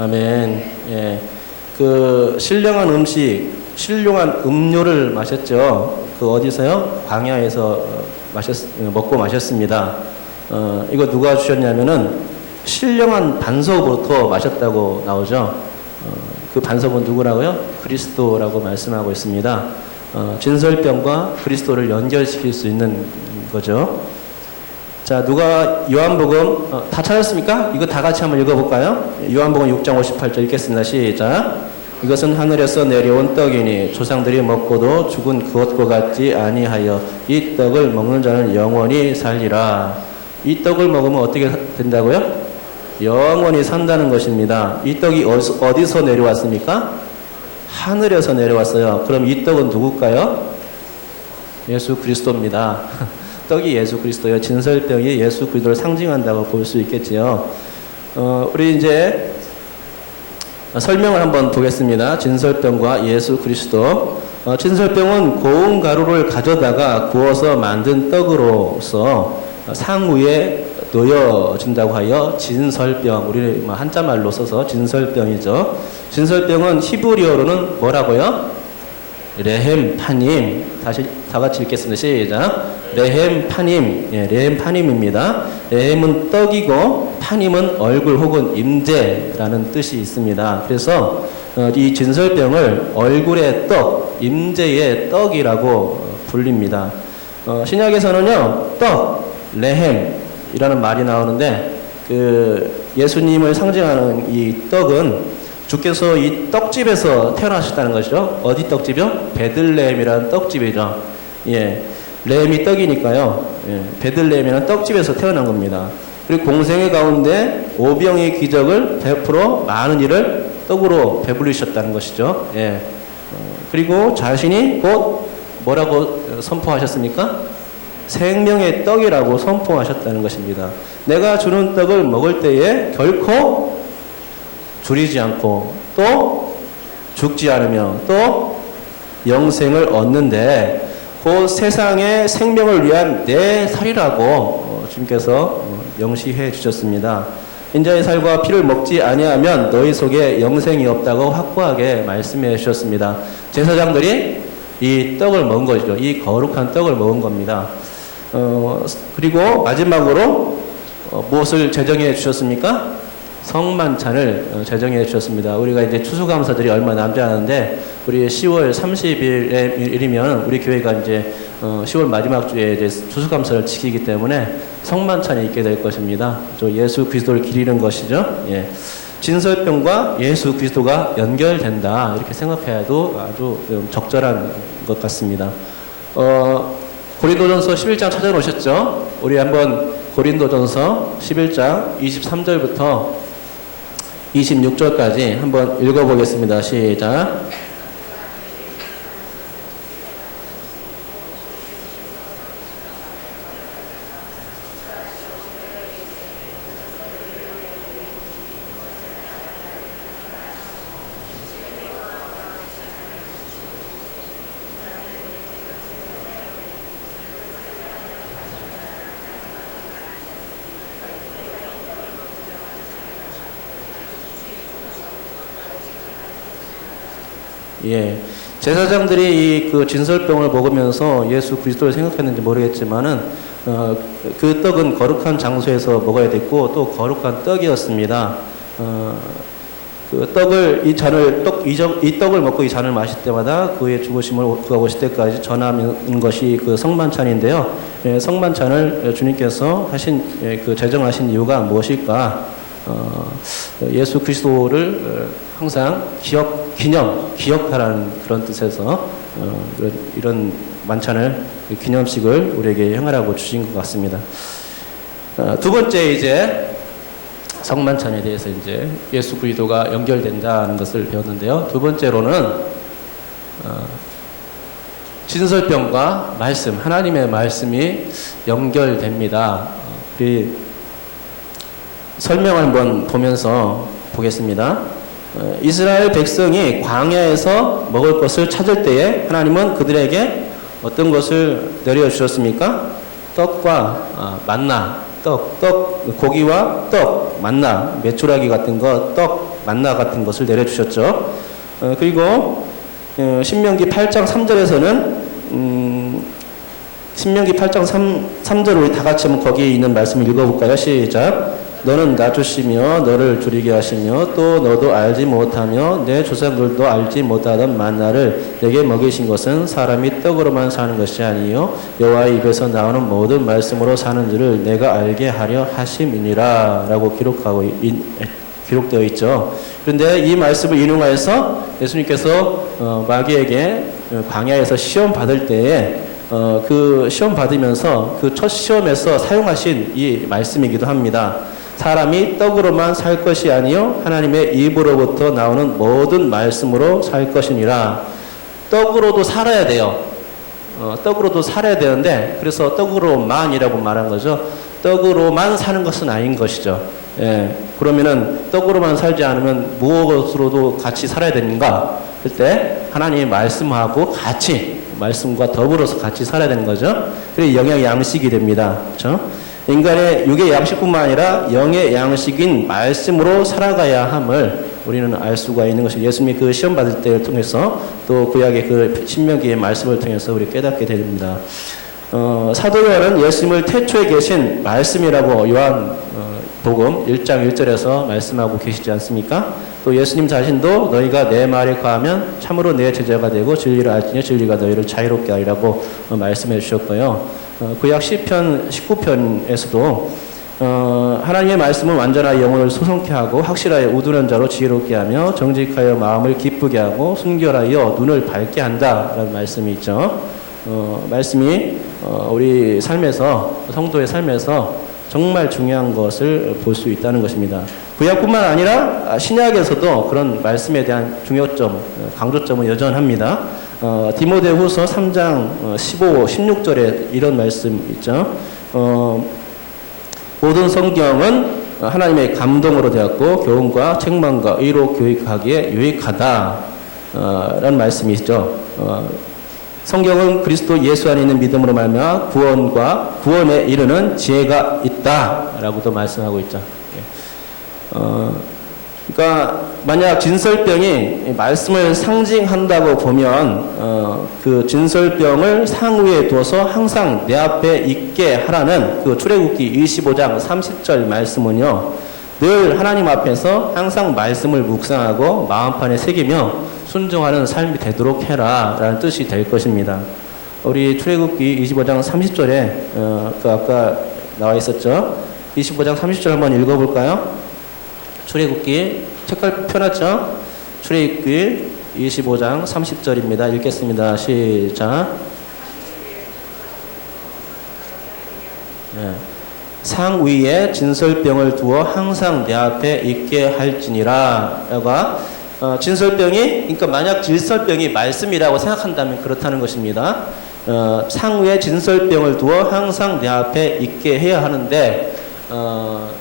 아멘. 예. 그 신령한 음식, 신령한 음료를 마셨죠. 그 어디서요? 광야에서 먹고 마셨습니다. 이거 누가 주셨냐면은 신령한 반석으로부터 마셨다고 나오죠. 그 반석은 누구라고요? 그리스도라고 말씀하고 있습니다. 진설병과 그리스도를 연결시킬 수 있는 거죠. 자, 누가 요한복음 다 찾았습니까? 이거 다 같이 한번 읽어볼까요? 요한복음 6장 58절 읽겠습니다. 시작. 이것은 하늘에서 내려온 떡이니 조상들이 먹고도 죽은 그것과 같지 아니하여 이 떡을 먹는 자는 영원히 살리라. 이 떡을 먹으면 어떻게 된다고요? 영원히 산다는 것입니다. 이 떡이 어디서 내려왔습니까? 하늘에서 내려왔어요. 그럼 이 떡은 누굴까요? 예수 그리스도입니다. 떡이 예수 그리스도예요. 진설병이 예수 그리스도를 상징한다고 볼 수 있겠지요. 우리 이제 설명을 한번 보겠습니다. 진설병과 예수 그리스도. 진설병은 고운 가루를 가져다가 구워서 만든 떡으로서 상위에 놓여진다고 하여 진설병, 우리 한자말로 써서 진설병이죠. 진설병은 히브리어로는 뭐라고요? 레헴 파님. 다시 다 같이 읽겠습니다. 시작. 레헴 파님. 예, 레헴 파님입니다. 레헴은 떡이고 파님은 얼굴 혹은 임재라는 뜻이 있습니다. 그래서 이 진설병을 얼굴의 떡, 임재의 떡이라고 불립니다. 신약에서는요, 떡, 레헴이라는 말이 나오는데 그 예수님을 상징하는 이 떡은 주께서 이 떡집에서 태어나셨다는 것이죠. 어디 떡집이요? 베들레헴이라는 떡집이죠. 예, 레헴이 떡이니까요. 예, 베들레헴이라는 떡집에서 태어난 겁니다. 그리고 공생의 가운데 오병의 기적을 베풀어 많은 일을 떡으로 배불리셨다는 것이죠. 예, 그리고 자신이 곧 뭐라고 선포하셨습니까? 생명의 떡이라고 선포하셨다는 것입니다. 내가 주는 떡을 먹을 때에 결코 줄이지 않고 또 죽지 않으며 또 영생을 얻는데 그 세상의 생명을 위한 내 살이라고 주님께서 명시해 주셨습니다. 인자의 살과 피를 먹지 아니하면 너희 속에 영생이 없다고 확고하게 말씀해 주셨습니다. 제사장들이 이 떡을 먹은 것이죠. 이 거룩한 떡을 먹은 겁니다. 그리고 마지막으로 무엇을 제정해 주셨습니까? 성만찬을 제정해 주셨습니다. 우리가 이제 추수감사절이 얼마 남지 않은데 우리 10월 30일이면 우리 교회가 이제 10월 마지막 주에 이제 추수감사를 지키기 때문에 성만찬이 있게 될 것입니다. 예수 그리스도를 기리는 것이죠. 예. 진설병과 예수 그리스도가 연결된다 이렇게 생각해도 아주 적절한 것 같습니다. 고린도전서 11장 찾아놓으셨죠? 우리 한번 고린도전서 11장 23절부터 26절까지 한번 읽어보겠습니다. 시작. 예, 제사장들이 이 그 진설병을 먹으면서 예수 그리스도를 생각했는지 모르겠지만은 그 떡은 거룩한 장소에서 먹어야 됐고 또 거룩한 떡이었습니다. 그 떡을 이 떡을 먹고 이 잔을 마실 때마다 그의 죽으심을 그가 오실 때까지 전하는 것이 그 성만찬인데요. 예, 성만찬을 주님께서 그 제정하신 이유가 무엇일까? 예수 그리스도를 항상 기억하라는 그런 뜻에서 이런 만찬을 기념식을 우리에게 행하라고 주신 것 같습니다. 두 번째 이제 성만찬에 대해서 이제 예수 그리스도가 연결된다는 것을 배웠는데요. 두 번째로는 진설병과 말씀, 하나님의 말씀이 연결됩니다. 우리 설명을 한번 보면서 보겠습니다. 이스라엘 백성이 광야에서 먹을 것을 찾을 때에 하나님은 그들에게 어떤 것을 내려주셨습니까? 떡과 만나, 고기와 떡, 만나, 메추라기 같은 거, 떡, 만나 같은 것을 내려주셨죠. 그리고 신명기 8장 3절에서는 신명기 8장 3절 우리 다 같이 한번 거기에 있는 말씀을 읽어볼까요? 시작. 너는 낮추시며 너를 줄이게 하시며 또 너도 알지 못하며 내 조상들도 알지 못하던 만나를 내게 먹이신 것은 사람이 떡으로만 사는 것이 아니요 여호와의 입에서 나오는 모든 말씀으로 사는 줄을 내가 알게 하려 하심이니라 라고 기록되어 있죠. 그런데 이 말씀을 인용하여서 예수님께서 마귀에게 광야에서 시험 받을 때에 그 시험 받으면서 그 첫 시험에서 사용하신 이 말씀이기도 합니다. 사람이 떡으로만 살 것이 아니요 하나님의 입으로부터 나오는 모든 말씀으로 살 것이니라. 떡으로도 살아야 돼요. 떡으로도 살아야 되는데 그래서 떡으로만이라고 말한 거죠. 떡으로만 사는 것은 아닌 것이죠. 예, 그러면은 떡으로만 살지 않으면 무엇으로도 같이 살아야 되는가? 그때 하나님의 말씀하고 같이 말씀과 더불어서 같이 살아야 되는 거죠. 그게 영의 양식이 됩니다. 그렇죠? 인간의 육의 양식뿐만 아니라 영의 양식인 말씀으로 살아가야 함을 우리는 알 수가 있는 것이 예수님이 그 시험 받을 때를 통해서 또 구약의 그 신명기의 말씀을 통해서 우리 깨닫게 됩니다. 사도 요한은 예수님을 태초에 계신 말씀이라고 요한 복음 1장 1절에서 말씀하고 계시지 않습니까? 또 예수님 자신도 너희가 내 말에 거하면 참으로 내 제자가 되고 진리를 알지니 진리가 너희를 자유롭게 하리라고 말씀해 주셨고요. 구약 시편 19편에서도 하나님의 말씀은 완전하여 영혼을 소성케 하고 확실하여 우둔한 자로 지혜롭게 하며 정직하여 마음을 기쁘게 하고 순결하여 눈을 밝게 한다라는 말씀이 있죠. 말씀이 우리 삶에서 성도의 삶에서 정말 중요한 것을 볼 수 있다는 것입니다. 구약뿐만 아니라 신약에서도 그런 말씀에 대한 중요점, 강조점은 여전합니다. 디모데후서 3장 15, 16절에 이런 말씀 있죠. 모든 성경은 하나님의 감동으로 되었고 교훈과 책망과 의로 교육하기에 유익하다 라는 말씀이 있죠. 성경은 그리스도 예수 안에 있는 믿음으로 말미암아 구원과 구원에 이르는 지혜가 있다라고도 말씀하고 있죠. 그러니까 만약 진설병이 말씀을 상징한다고 보면 그 진설병을 상위에 두어서 항상 내 앞에 있게 하라는 그 출애굽기 25장 30절 말씀은요, 늘 하나님 앞에서 항상 말씀을 묵상하고 마음판에 새기며 순종하는 삶이 되도록 해라 라는 뜻이 될 것입니다. 우리 출애굽기 25장 30절에 그 아까 나와 있었죠. 25장 30절 한번 읽어볼까요? 출애굽기 책갈 펴놨죠? 출애굽기 25장 30절입니다. 읽겠습니다. 시작. 네. 상 위에 진설병을 두어 항상 내 앞에 있게 할지니라. 진설병이, 그러니까 만약 진설병이 말씀이라고 생각한다면 그렇다는 것입니다. 상 위에 진설병을 두어 항상 내 앞에 있게 해야 하는데,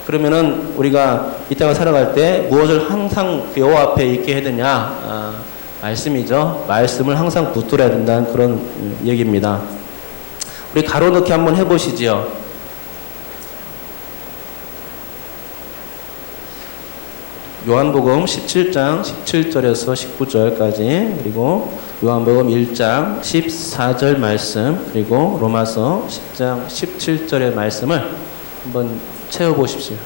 그러면은 우리가 이 땅을 살아갈 때 무엇을 항상 여호와 앞에 있게 해야 되냐? 말씀이죠. 말씀을 항상 붙들어야 된다는 그런 얘기입니다. 우리 가로넣기 한번 해보시죠. 요한복음 17장 17절에서 19절까지, 그리고 요한복음 1장 14절 말씀, 그리고 로마서 10장 17절의 말씀을 한번 채워보십시오.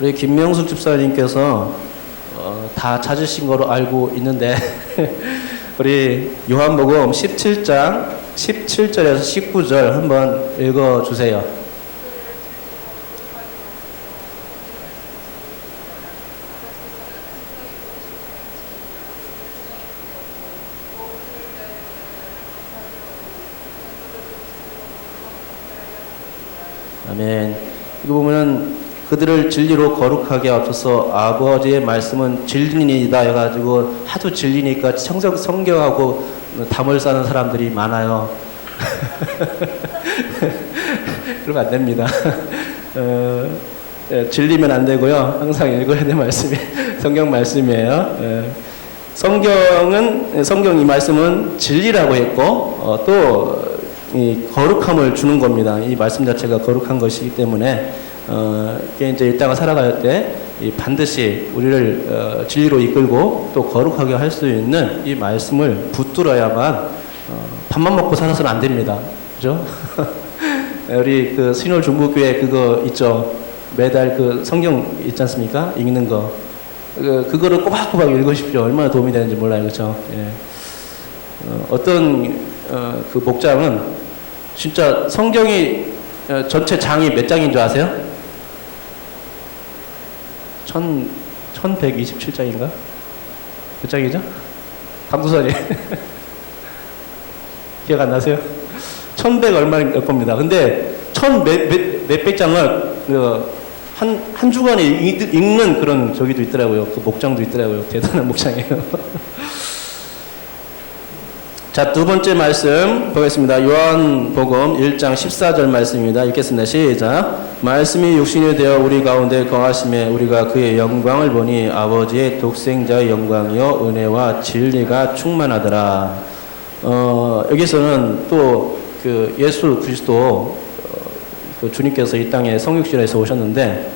우리 김명숙 집사님께서 다 찾으신 거로 알고 있는데 우리 요한복음 17장 17절에서 19절 한번 읽어주세요. 아멘. 이거 보면은 그들을 진리로 거룩하게 앞서서 아버지의 말씀은 진리이다 해가지고 하도 진리니까 성경하고 담을 싸는 사람들이 많아요. 그러면 안 됩니다. 진리면 안 되고요. 항상 읽어야 될 말씀이 성경 말씀이에요. 성경 이 말씀은 진리라고 했고 또 이 거룩함을 주는 겁니다. 이 말씀 자체가 거룩한 것이기 때문에 이게 이제 이 땅을 살아갈 때 이 반드시 우리를 진리로 이끌고 또 거룩하게 할 수 있는 이 말씀을 붙들어야만 밥만 먹고 살아서는 안 됩니다. 그죠? 우리 그 신월 중부교회 그거 있죠. 매달 그 성경 있지 않습니까? 읽는 거. 그거를 꼬박꼬박 읽으십시오. 얼마나 도움이 되는지 몰라요. 그렇죠? 예. 어떤 그 목장은 진짜 성경이 전체 장이 몇 장인 줄 아세요? 1127장인가? 몇 장이죠? 감도선이 기억 안 나세요? 1100 얼마일 겁니다. 근데 몇백 장을 한 주간에 읽는 그런 저기도 있더라고요. 그 목장도 있더라고요. 대단한 목장이에요. 자, 두 번째 말씀 보겠습니다. 요한복음 1장 14절 말씀입니다. 읽겠습니다. 시작. 말씀이 육신이 되어 우리 가운데 거하심에 우리가 그의 영광을 보니 아버지의 독생자의 영광이요 은혜와 진리가 충만하더라. 여기서는 또 그 예수 그리스도 그 주님께서 이 땅에 성육신에서 오셨는데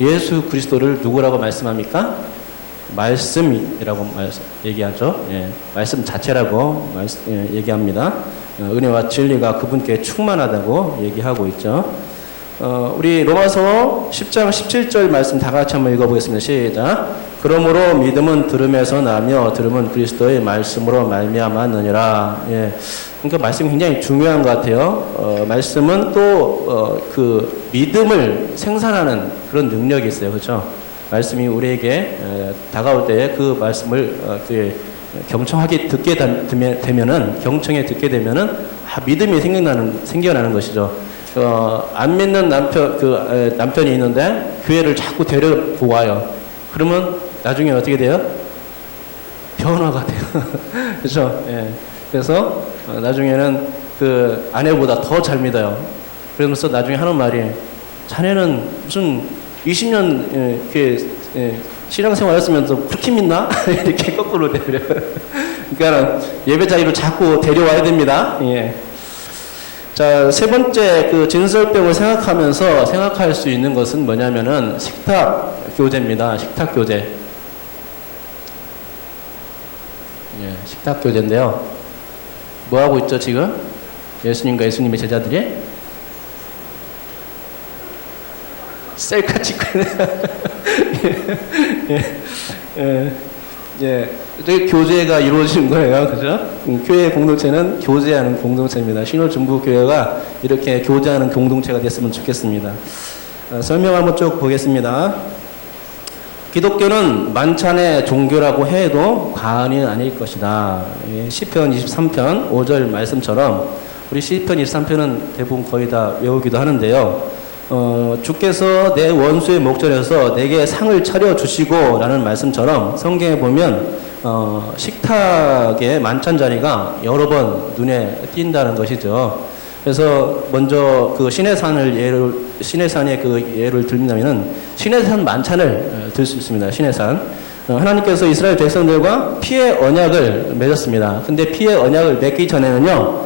예수 그리스도를 누구라고 말씀합니까? 말씀이라고 얘기하죠. 예, 말씀 자체라고 얘기합니다. 은혜와 진리가 그분께 충만하다고 얘기하고 있죠. 우리 로마서 10장 17절 말씀 다 같이 한번 읽어보겠습니다. 시작. 그러므로 믿음은 들음에서 나며 들음은 그리스도의 말씀으로 말미암았느니라. 예, 그러니까 말씀이 굉장히 중요한 것 같아요. 말씀은 또 그 믿음을 생산하는 그런 능력이 있어요. 그렇죠? 말씀이 우리에게 다가올 때 그 말씀을 경청하게 듣게 되면은 경청에 듣게 되면은 믿음이 생겨나는 것이죠. 안 믿는 남편이 있는데 교회를 자꾸 데려보아요. 그러면 나중에 어떻게 돼요? 변화가 돼요. 그렇죠? 예. 그래서 나중에는 그 아내보다 더 잘 믿어요. 그러면서 나중에 하는 말이 자네는 무슨 20년 신앙생활 했으면서 그렇게 믿나? 이렇게 거꾸로 되려. 그러니까 예배 자리로 자꾸 데려와야 됩니다. 예. 자, 세 번째 그 진설병을 생각하면서 생각할 수 있는 것은 뭐냐면은 식탁 교제입니다. 식탁 교제. 예, 식탁 교제인데요. 뭐 하고 있죠 지금? 예수님과 예수님의 제자들이 셀카 찍고 예, 교제가 이루어지는 거예요. 그죠? 교회 공동체는 교제하는 공동체입니다. 신월중부교회가 이렇게 교제하는 공동체가 됐으면 좋겠습니다. 설명 한번 쭉 보겠습니다. 기독교는 만찬의 종교라고 해도 과언이 아닐 것이다. 시편 23편 5절 말씀처럼 우리 시편 23편은 대부분 거의 다 외우기도 하는데요. 주께서 내 원수의 목전에서 내게 상을 차려주시고 라는 말씀처럼 성경에 보면 식탁의 만찬 자리가 여러 번 눈에 띈다는 것이죠. 그래서 먼저 그 시내산의 그 예를 들면은 시내산 만찬을 들 수 있습니다. 시내산. 하나님께서 이스라엘 백성들과 피의 언약을 맺었습니다. 근데 피의 언약을 맺기 전에는요,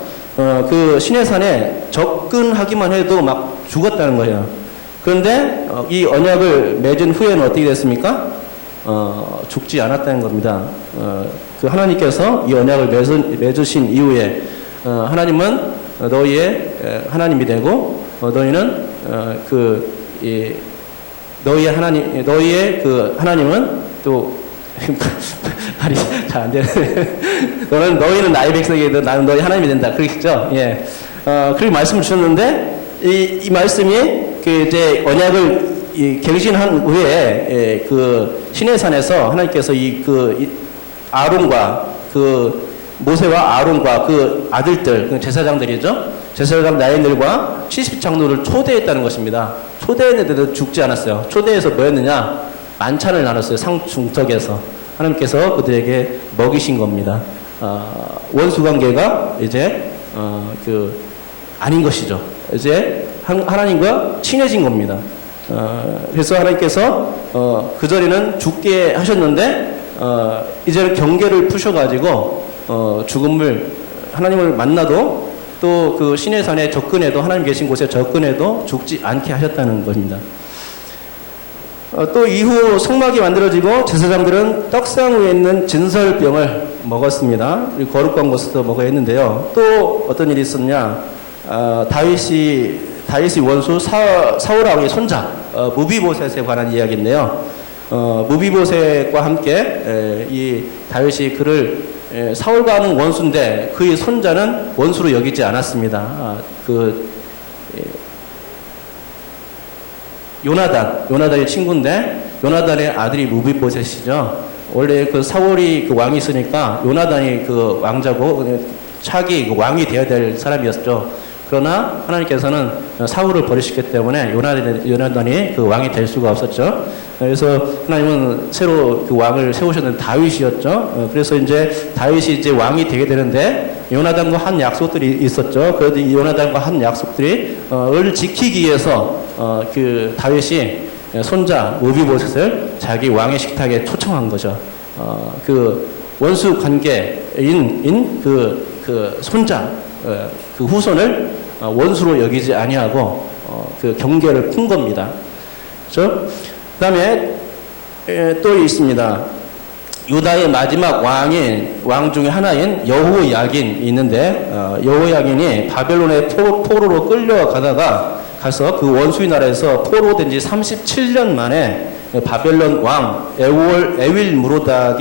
그 시내산에 접근하기만 해도 막 죽었다는 거예요. 그런데 이 언약을 맺은 후에는 어떻게 됐습니까? 죽지 않았다는 겁니다. 그 하나님께서 이 언약을 맺으신 이후에 하나님은 너희의 하나님이 되고 너희는 너희의 그 하나님은 또 말이 잘 안 되네. 너희는 나의 백성이고 나는 너희 하나님이 된다. 그렇겠죠? 예. 그렇게 말씀을 주셨는데 이 말씀이 그 이제 언약을 갱신한 후에 그 시내산에서 하나님께서 아론과 그 모세와 아론과 그 아들들, 그 제사장들이죠. 제사장 나인들과 70장로를 초대했다는 것입니다. 초대했는데도 죽지 않았어요. 초대해서 뭐였느냐? 만찬을 나눴어요. 상중턱에서. 하나님께서 그들에게 먹이신 겁니다. 원수 관계가 이제 아닌 것이죠. 이제 하나님과 친해진 겁니다. 그래서 하나님께서 그 전에는 죽게 하셨는데 이제는 경계를 푸셔가지고 죽음을 하나님을 만나도 또 그 신의 산에 접근해도 하나님 계신 곳에 접근해도 죽지 않게 하셨다는 겁니다. 또 이후 성막이 만들어지고 제사장들은 떡상 위에 있는 진설병을 먹었습니다. 그리고 거룩한 곳에서 먹어야 했는데요. 또 어떤 일이 있었냐? 다윗이 원수 사울 왕의 손자 무비보셋에 관한 이야기인데요. 무비보셋과 함께 이 다윗이 그를 사울과는 원수인데 그의 손자는 원수로 여기지 않았습니다. 요나단의 친구인데 요나단의 아들이 무비보셋이죠. 원래 그 사울이 그 왕이 있으니까 요나단이 그 왕자고 차기 그 왕이 되어야 될 사람이었죠. 그러나 하나님께서는 사울을 버리셨기 때문에 요나단이 그 왕이 될 수가 없었죠. 그래서 하나님은 새로 그 왕을 세우셨는 다윗이었죠. 그래서 이제 다윗이 이제 왕이 되게 되는데 요나단과 한 약속들이 있었죠. 그래도 이 요나단과 한 약속들이 을 지키기 위해서 그 다윗이 손자 무비보셋을 자기 왕의 식탁에 초청한 거죠. 그 원수 관계인 그 손자 그 후손을 원수로 여기지 아니하고 그 경계를 푼 겁니다. 그렇죠? 그다음에 또 있습니다. 유다의 마지막 왕 중에 하나인 여호야긴이 있는데 여호야긴이 바벨론의 포로로 끌려가다가 가서 그 원수의 나라에서 포로된 지 37년 만에 바벨론 왕 에윌 무로닥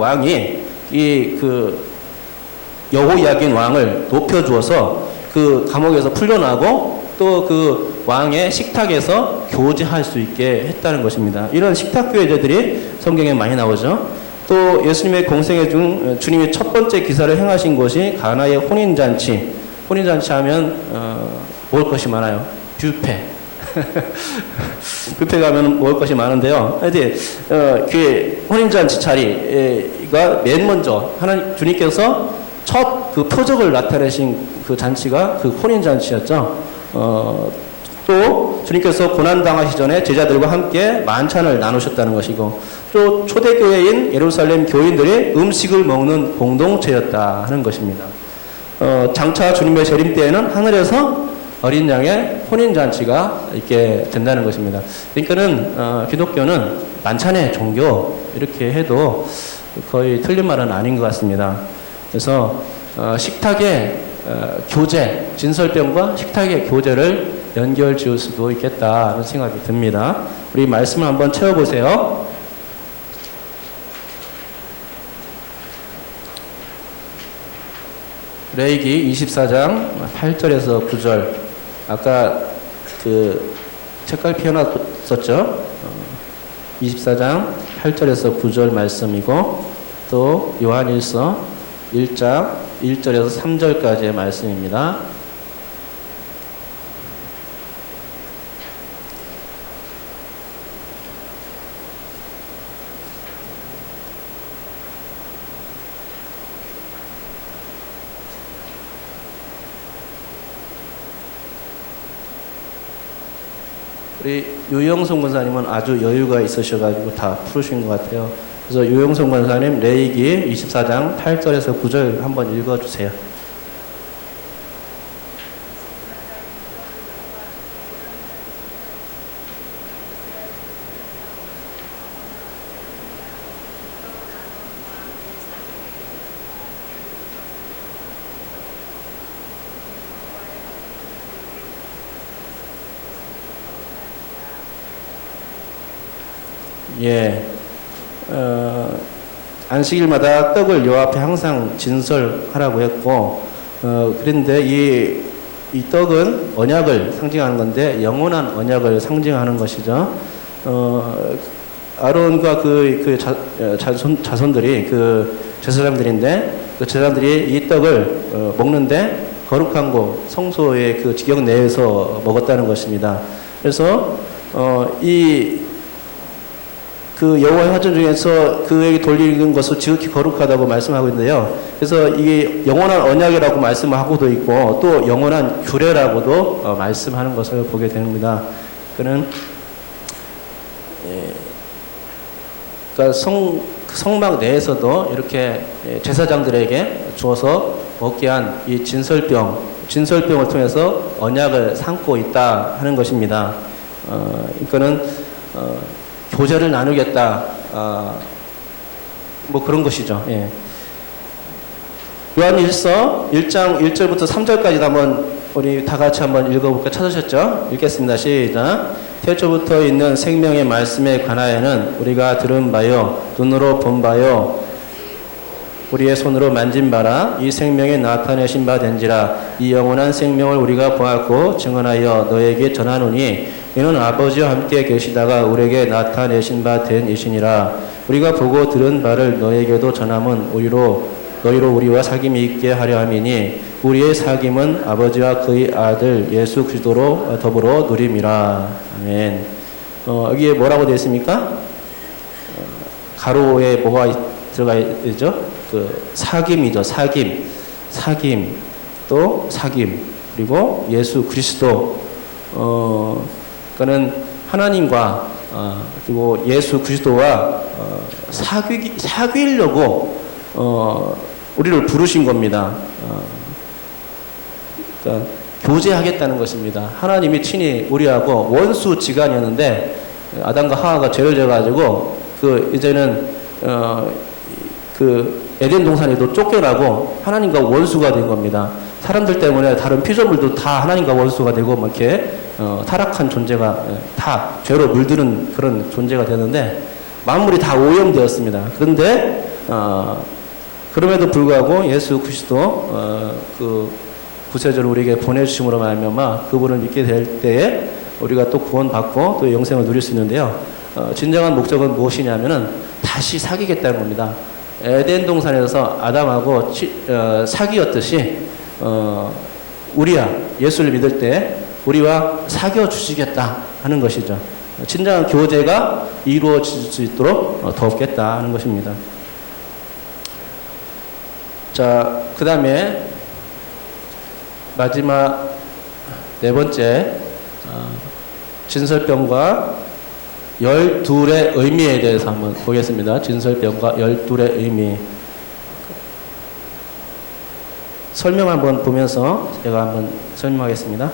왕이 그 여호야긴 왕을 높여주어서 그 감옥에서 풀려나고 또 그 왕의 식탁에서 교제할 수 있게 했다는 것입니다. 이런 식탁 교제들이 성경에 많이 나오죠. 또 예수님의 공생애 중 주님이 첫 번째 기사를 행하신 것이 가나의 혼인잔치. 혼인잔치 하면 먹을 것이 많아요. 뷔페. 뷔페 가면 먹을 것이 많은데요. 하여튼 그 혼인잔치 자리가 맨 먼저 하나님 주님께서 첫 그 표적을 나타내신 그 잔치가 그 혼인잔치였죠. 또 주님께서 고난당하시 전에 제자들과 함께 만찬을 나누셨다는 것이고 또 초대교회인 예루살렘 교인들이 음식을 먹는 공동체였다 하는 것입니다. 장차 주님의 재림 때에는 하늘에서 어린 양의 혼인잔치가 있게 된다는 것입니다. 그러니까는 기독교는 만찬의 종교 이렇게 해도 거의 틀린 말은 아닌 것 같습니다. 그래서 식탁의 교제, 진설병과 식탁의 교제를 연결 지을 수도 있겠다는 생각이 듭니다. 우리 말씀을 한번 채워보세요. 레위기 24장 8절에서 9절. 아까 그 책갈 펴놨었죠. 24장 8절에서 9절 말씀이고 또 요한일서 1장 1절에서 3절까지의 말씀입니다. 우리 유영성 권사님은 아주 여유가 있으셔가지고 다 풀으신 것 같아요. 그래서 유영성 권사님 레위기 24장 8절에서 9절 한번 읽어주세요. 예. 안식일마다 떡을 여호와 앞에 항상 진설하라고 했고, 그런데 이 떡은 언약을 상징하는 건데 영원한 언약을 상징하는 것이죠. 아론과 자손들이 그 제사장들인데 그 제사장들이 이 떡을 먹는데 거룩한 곳 성소의 그 지경 내에서 먹었다는 것입니다. 그래서 그 여호와의 화전 중에서 그에게 돌리는 것을 지극히 거룩하다고 말씀하고 있는데요. 그래서 이게 영원한 언약이라고 말씀하고도 있고 또 영원한 규례라고도 말씀하는 것을 보게 됩니다. 그는 그러니까 성막 내에서도 이렇게 제사장들에게 주어서 먹게 한 이 진설병을 통해서 언약을 삼고 있다 하는 것입니다. 그러니까는 교제를 나누겠다, 뭐 그런 것이죠. 예. 요한일서 1장 1절부터 3절까지 한번 우리 다 같이 한번 읽어볼까? 찾으셨죠? 읽겠습니다. 시작. 태초부터 있는 생명의 말씀에 관하여는 우리가 들은 바요, 눈으로 본 바요, 우리의 손으로 만진 바라. 이 생명에 나타내신 바 된지라. 이 영원한 생명을 우리가 보았고 증언하여 너에게 전하노니 이는 아버지와 함께 계시다가 우리에게 나타내신 바 된 이시니라. 우리가 보고 들은 바를 너에게도 전함은 너희로 우리와 사귐이 있게 하려 함이니 우리의 사귐은 아버지와 그의 아들 예수 그리스도로 더불어 누림이라. 아멘. 여기에 뭐라고 되어 있습니까? 가로에 뭐가 들어가 있죠? 그 사귐이죠. 사귐 또 사귐 그리고 예수 그리스도. 그러니까는 하나님과 그리고 예수 그리스도와 사귀려고 우리를 부르신 겁니다. 그러니까 교제하겠다는 것입니다. 하나님이 친히 우리하고 원수지간이었는데 아담과 하와가 죄를 져가지고 이제는 그 에덴 동산에도 쫓겨나고 하나님과 원수가 된 겁니다. 사람들 때문에 다른 피조물도 다 하나님과 원수가 되고 막 이렇게 타락한 존재가 다 죄로 물드는 그런 존재가 되는데 만물이 다 오염되었습니다. 그런데 그럼에도 불구하고 예수 그리스도 그 구세주를 우리에게 보내주심으로 말미암아 그분을 믿게 될 때에 우리가 또 구원받고 또 영생을 누릴 수 있는데요. 진정한 목적은 무엇이냐면은 다시 사귀겠다는 겁니다. 에덴 동산에서 아담하고 사귀었듯이 우리야 예수를 믿을 때 우리와 사귀어 주시겠다 하는 것이죠. 진정한 교제가 이루어질 수 있도록 돕겠다 하는 것입니다. 자, 그 다음에 마지막 네 번째 진설병과 12의 의미에 대해서 한번 보겠습니다. 진설병과 12의 의미. 설명 한번 보면서 제가 한번 설명하겠습니다.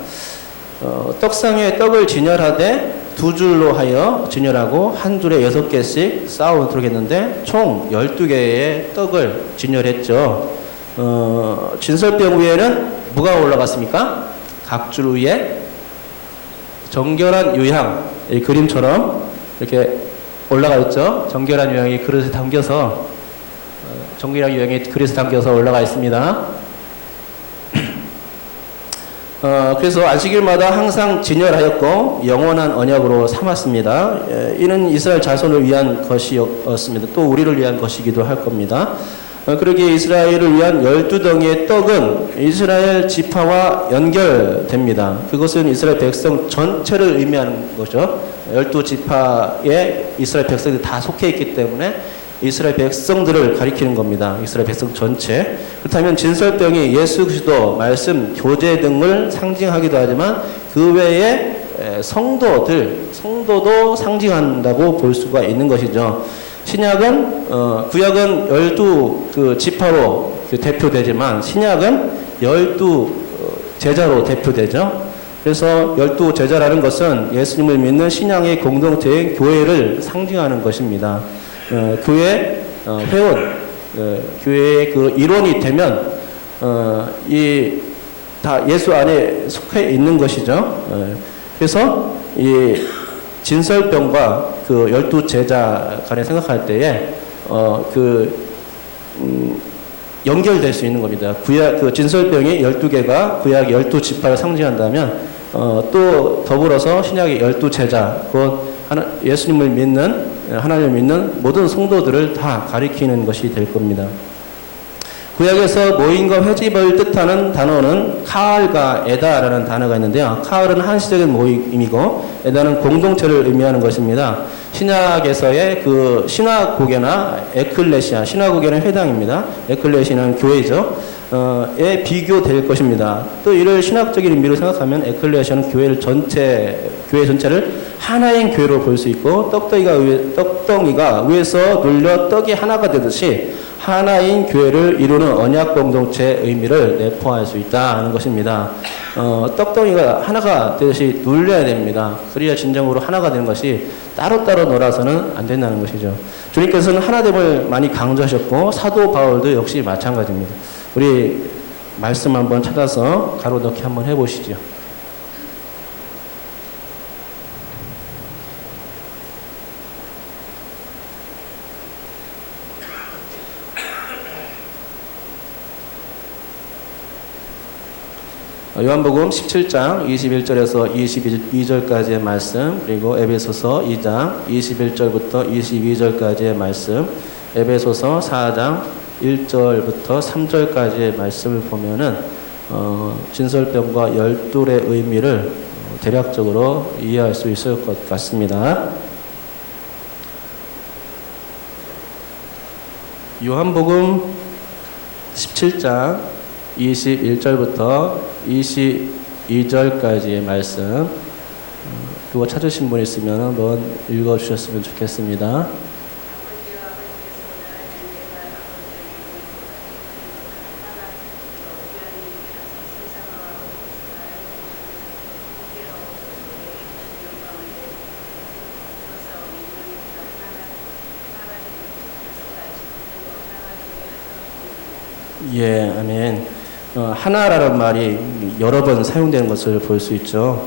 떡상에 떡을 진열하되 두 줄로 하여 진열하고 한 줄에 6개씩 쌓아오도록 했는데 총 12개의 떡을 진열했죠. 진설병 위에는 뭐가 올라갔습니까? 각 줄 위에 정결한 유향, 이 그림처럼 이렇게 올라가 있죠. 정결한 유향이 그릇에 담겨서 정결한 유향이 그릇에 담겨서 올라가 있습니다. 그래서 안식일마다 항상 진열하였고 영원한 언약으로 삼았습니다. 이는 이스라엘 자손을 위한 것이었습니다. 또 우리를 위한 것이기도 할 겁니다. 그러기에 이스라엘을 위한 12덩이의 떡은 이스라엘 지파와 연결됩니다. 그것은 이스라엘 백성 전체를 의미하는 거죠. 12지파에 이스라엘 백성들이 다 속해 있기 때문에 이스라엘 백성들을 가리키는 겁니다. 이스라엘 백성 전체. 그렇다면 진설병이 예수 그리스도, 말씀, 교제 등을 상징하기도 하지만 그 외에 성도도 상징한다고 볼 수가 있는 것이죠. 신약은 구약은 12지파로 대표되지만 신약은 12제자로 대표되죠. 그래서 12제자라는 것은 예수님을 믿는 신앙의 공동체인 교회를 상징하는 것입니다. 교회 회원, 교회의 그 일원이 되면 다 예수 안에 속해 있는 것이죠. 그래서 이 진설병과 그 12제자 간에 생각할 때에 연결될 수 있는 겁니다. 구약 그 진설병이 12개가 구약 12지파를 상징한다면 또 더불어서 신약의 12제자, 곧 예수님을 믿는, 하나님을 믿는 모든 성도들을 다 가리키는 것이 될 겁니다. 구약에서 모임과 회집을 뜻하는 단어는 카알과 에다라는 단어가 있는데요. 카알은 한시적인 모임이고 에다는 공동체를 의미하는 것입니다. 신약에서의 그 시나고게나 에클레시아, 시나고게는 회당입니다. 에클레시아는 교회죠. 에 비교될 것입니다. 또 이를 신학적인 의미로 생각하면 에클레시아는 교회 전체를 하나인 교회로 볼 수 있고 떡덩이가 위에서 눌려 떡이 하나가 되듯이 하나인 교회를 이루는 언약 공동체의 의미를 내포할 수 있다는 것입니다. 떡덩이가 하나가 되듯이 눌려야 됩니다. 그래야 진정으로 하나가 되는 것이 따로따로 놀아서는 안 된다는 것이죠. 주님께서는 하나됨을 많이 강조하셨고 사도 바울도 역시 마찬가지입니다. 우리 말씀 한번 찾아서 가로넣기 한번 해보시죠. 요한복음 17장 21절에서 22절까지의 말씀, 그리고 에베소서 2장 21절부터 22절까지의 말씀, 에베소서 4장 1절부터 3절까지의 말씀을 보면은 진설병과 열둘의 의미를 대략적으로 이해할 수 있을 것 같습니다. 요한복음 17장 21절부터 22절까지의 말씀, 그거 찾으신 분 있으면 한번 읽어주셨으면 좋겠습니다. 예, 아멘. 하나라는 말이 여러 번 사용되는 것을 볼 수 있죠.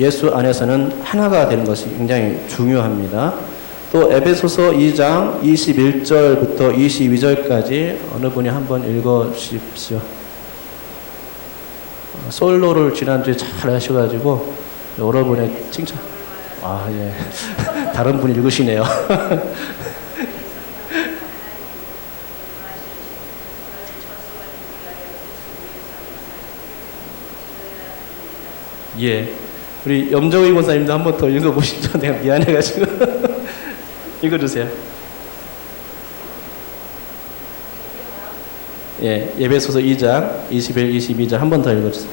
예수 안에서는 하나가 되는 것이 굉장히 중요합니다. 또 에베소서 2장 21절부터 22절까지 어느 분이 한번 읽어 주십시오. 솔로를 지난주에 잘 하셔가지고 여러분의 칭찬. 아, 예. 다른 분이 읽으시네요. 예. 우리 염정의 권사님도 한 번 더 읽어보시죠. 내가 미안해가지고. 읽어주세요. 예. 예배소서 2장 21, 22절 한 번 더 읽어주세요.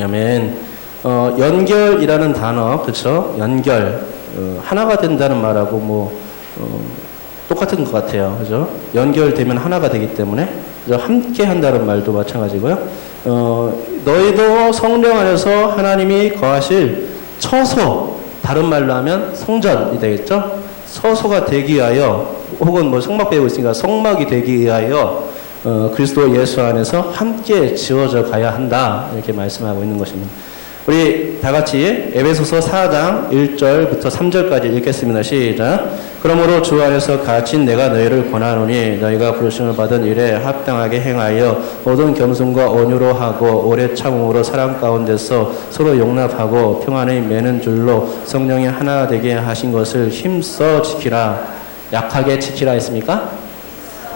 아멘. 연결이라는 단어, 그렇죠? 연결. 하나가 된다는 말하고 똑같은 것 같아요. 그죠? 연결되면 하나가 되기 때문에 함께 한다는 말도 마찬가지고요. 너희도 성령 안에서 하나님이 거하실 처소, 다른 말로 하면 성전이 되겠죠? 처소가 되기 위하여, 혹은 성막 배우고 있으니까 성막이 되기 위하여 그리스도 예수 안에서 함께 지어져 가야 한다, 이렇게 말씀하고 있는 것입니다. 우리 다 같이 에베소서 4장 1절부터 3절까지 읽겠습니다. 시작. 그러므로 주 안에서 갇힌 내가 너희를 권하노니 너희가 부르심을 받은 일에 합당하게 행하여 모든 겸손과 온유로 하고 오래 참음으로 사랑 가운데서 서로 용납하고 평안의 매는 줄로 성령이 하나 되게 하신 것을 힘써 지키라. 약하게 지키라 했습니까?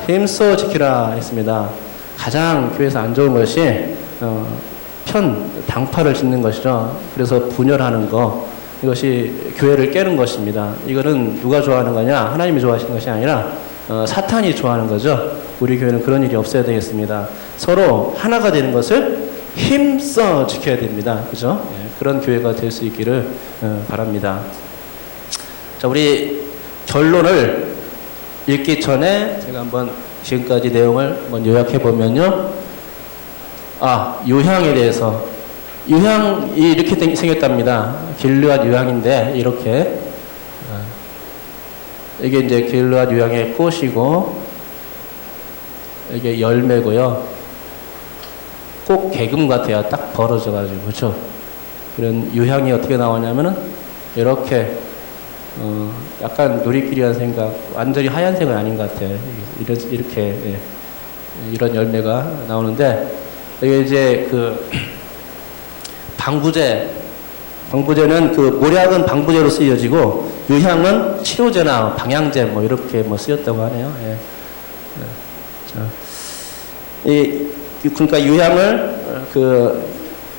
힘써 지키라 했습니다. 가장 교회에서 안 좋은 것이 당파를 짓는 것이죠. 그래서 분열하는 거, 이것이 교회를 깨는 것입니다. 이거는 누가 좋아하는 거냐? 하나님이 좋아하시는 것이 아니라 사탄이 좋아하는 거죠. 우리 교회는 그런 일이 없어야 되겠습니다. 서로 하나가 되는 것을 힘써 지켜야 됩니다. 그죠? 예, 그런 교회가 될 수 있기를 바랍니다. 자, 우리 결론을 읽기 전에 제가 한번 지금까지 내용을 한번 요약해 보면요. 유향에 대해서. 유향이 이렇게 생겼답니다. 길르앗 유향인데, 이렇게. 이게 이제 길르앗 유향의 꽃이고, 이게 열매고요. 꼭 개금 같아요. 딱 벌어져가지고. 그렇죠? 그런 유향이 어떻게 나오냐면은, 이렇게, 약간 누리끼리한 생각, 완전히 하얀색은 아닌 것 같아요. 이렇게, 예, 이런 열매가 나오는데, 이게 이제 방부제는 모략은 방부제로 쓰여지고 유향은 치료제나 방향제 이렇게 쓰였다고 하네요. 예. 자, 그러니까 유향을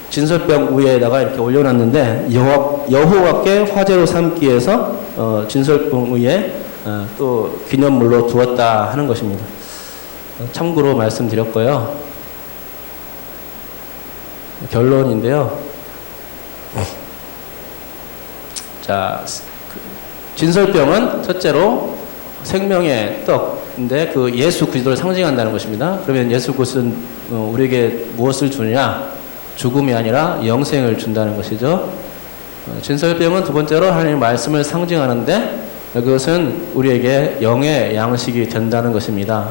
진설병 위에다가 이렇게 올려놨는데 여호와께 화제로 삼기 위해서 진설병 위에 또 기념물로 두었다 하는 것입니다. 참고로 말씀드렸고요. 결론인데요. 자, 진설병은 첫째로 생명의 떡인데 그 예수 그리스도를 상징한다는 것입니다. 그러면 예수 그리스도는 우리에게 무엇을 주느냐? 죽음이 아니라 영생을 준다는 것이죠. 진설병은 두 번째로 하나님의 말씀을 상징하는데 그것은 우리에게 영의 양식이 된다는 것입니다.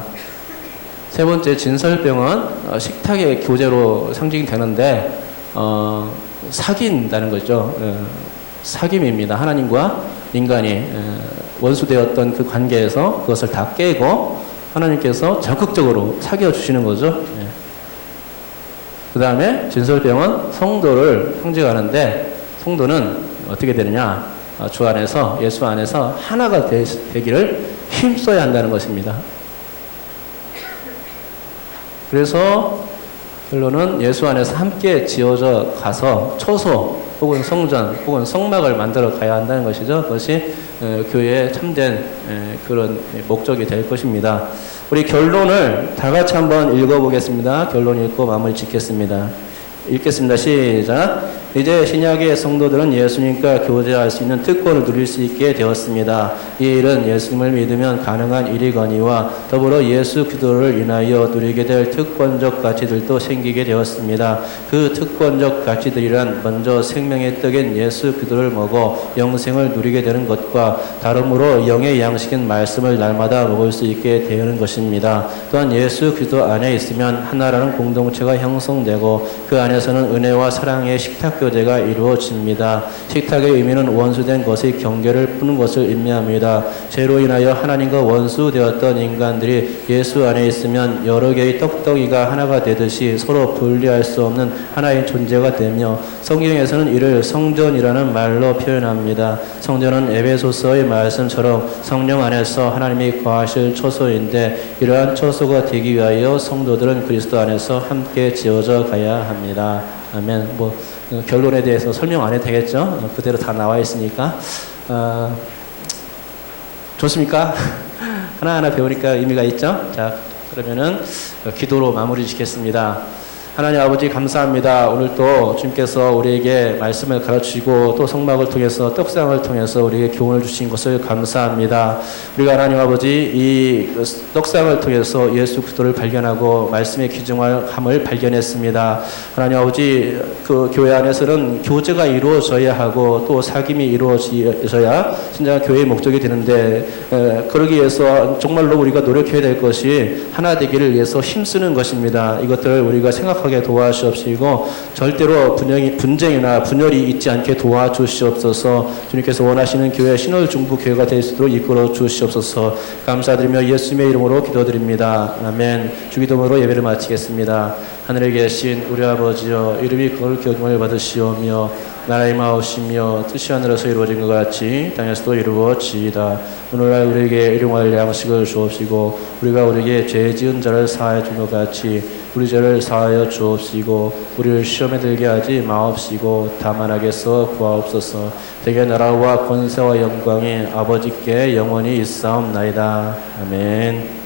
세 번째 진설병은 식탁의 교제로 상징이 되는데 사귄다는 거죠. 사귐입니다. 하나님과 인간이 원수되었던 그 관계에서 그것을 다 깨고 하나님께서 적극적으로 사귀어 주시는 거죠. 그 다음에 진설병은 성도를 상징하는데 성도는 어떻게 되느냐? 주 안에서 예수 안에서 하나가 되기를 힘써야 한다는 것입니다. 그래서 결론은 예수 안에서 함께 지어져 가서 초소 혹은 성전 혹은 성막을 만들어 가야 한다는 것이죠. 그것이 교회의 참된 그런 목적이 될 것입니다. 우리 결론을 다 같이 한번 읽어보겠습니다. 결론 읽고 마무리 짓겠습니다. 읽겠습니다. 시작. 이제 신약의 성도들은 예수님과 교제할 수 있는 특권을 누릴 수 있게 되었습니다. 이 일은 예수님을 믿으면 가능한 일이거니와 더불어 예수 그리스도를 인하여 누리게 될 특권적 가치들도 생기게 되었습니다. 그 특권적 가치들이란 먼저 생명의 떡인 예수 그리스도를 먹어 영생을 누리게 되는 것과 다름으로 영의 양식인 말씀을 날마다 먹을 수 있게 되는 것입니다. 또한 예수 그리스도 안에 있으면 하나라는 공동체가 형성되고 그 안에서는 은혜와 사랑의 식탁 교제가 이루어집니다. 식탁의 의미는 원수된 것의 경계를 푸는 것을 의미합니다. 죄로 인하여 하나님과 원수되었던 인간들이 예수 안에 있으면 여러 개의 떡덩이가 하나가 되듯이 서로 분리할 수 없는 하나의 존재가 되며 성경에서는 이를 성전이라는 말로 표현합니다. 성전은 에베소서의 말씀처럼 성령 안에서 하나님이 거하실 초소인데 이러한 초소가 되기 위하여 성도들은 그리스도 안에서 함께 지어져 가야 합니다. 아멘. 결론에 대해서 설명 안 해도 되겠죠? 그대로 다 나와 있으니까. 좋습니까? 하나하나 배우니까 의미가 있죠? 자, 그러면은 기도로 마무리 짓겠습니다. 하나님 아버지 감사합니다. 오늘 또 주님께서 우리에게 말씀을 가르치고 또 성막을 통해서 떡상을 통해서 우리에게 교훈을 주신 것을 감사합니다. 우리가 하나님 아버지 이 떡상을 통해서 예수 그리스도를 발견하고 말씀의 귀중함을 발견했습니다. 하나님 아버지 그 교회 안에서는 교제가 이루어져야 하고 또 사귐이 이루어져야 진짜 교회의 목적이 되는데 그러기 위해서 정말로 우리가 노력해야 될 것이 하나 되기를 위해서 힘쓰는 것입니다. 이것들을 우리가 생각하게 도와주시옵시고 절대로 분쟁이나 분열이 있지 않게 도와주시옵소서. 주님께서 원하시는 교회 신월중부 교회가 될 수 있도록 이끌어 주시옵소서. 감사드리며 예수님의 이름으로 기도드립니다. 아멘. 주기도문으로 예배를 마치겠습니다. 하늘에 계신 우리 아버지여 이름이 거룩히 여김을 받으시오며 나라의 마옵시며 뜻이 하늘에서 이루어진 것 같이 땅에서도 이루어지이다. 오늘날 우리에게 일용할 양식을 주옵시고 우리가 우리에게 죄 지은 자를 사하여 준 것 같이 우리 죄를 사하여 주옵시고 우리를 시험에 들게 하지 마옵시고 다만 악에서 구하옵소서. 대개 나라와 권세와 영광이 아버지께 영원히 있사옵나이다. 아멘.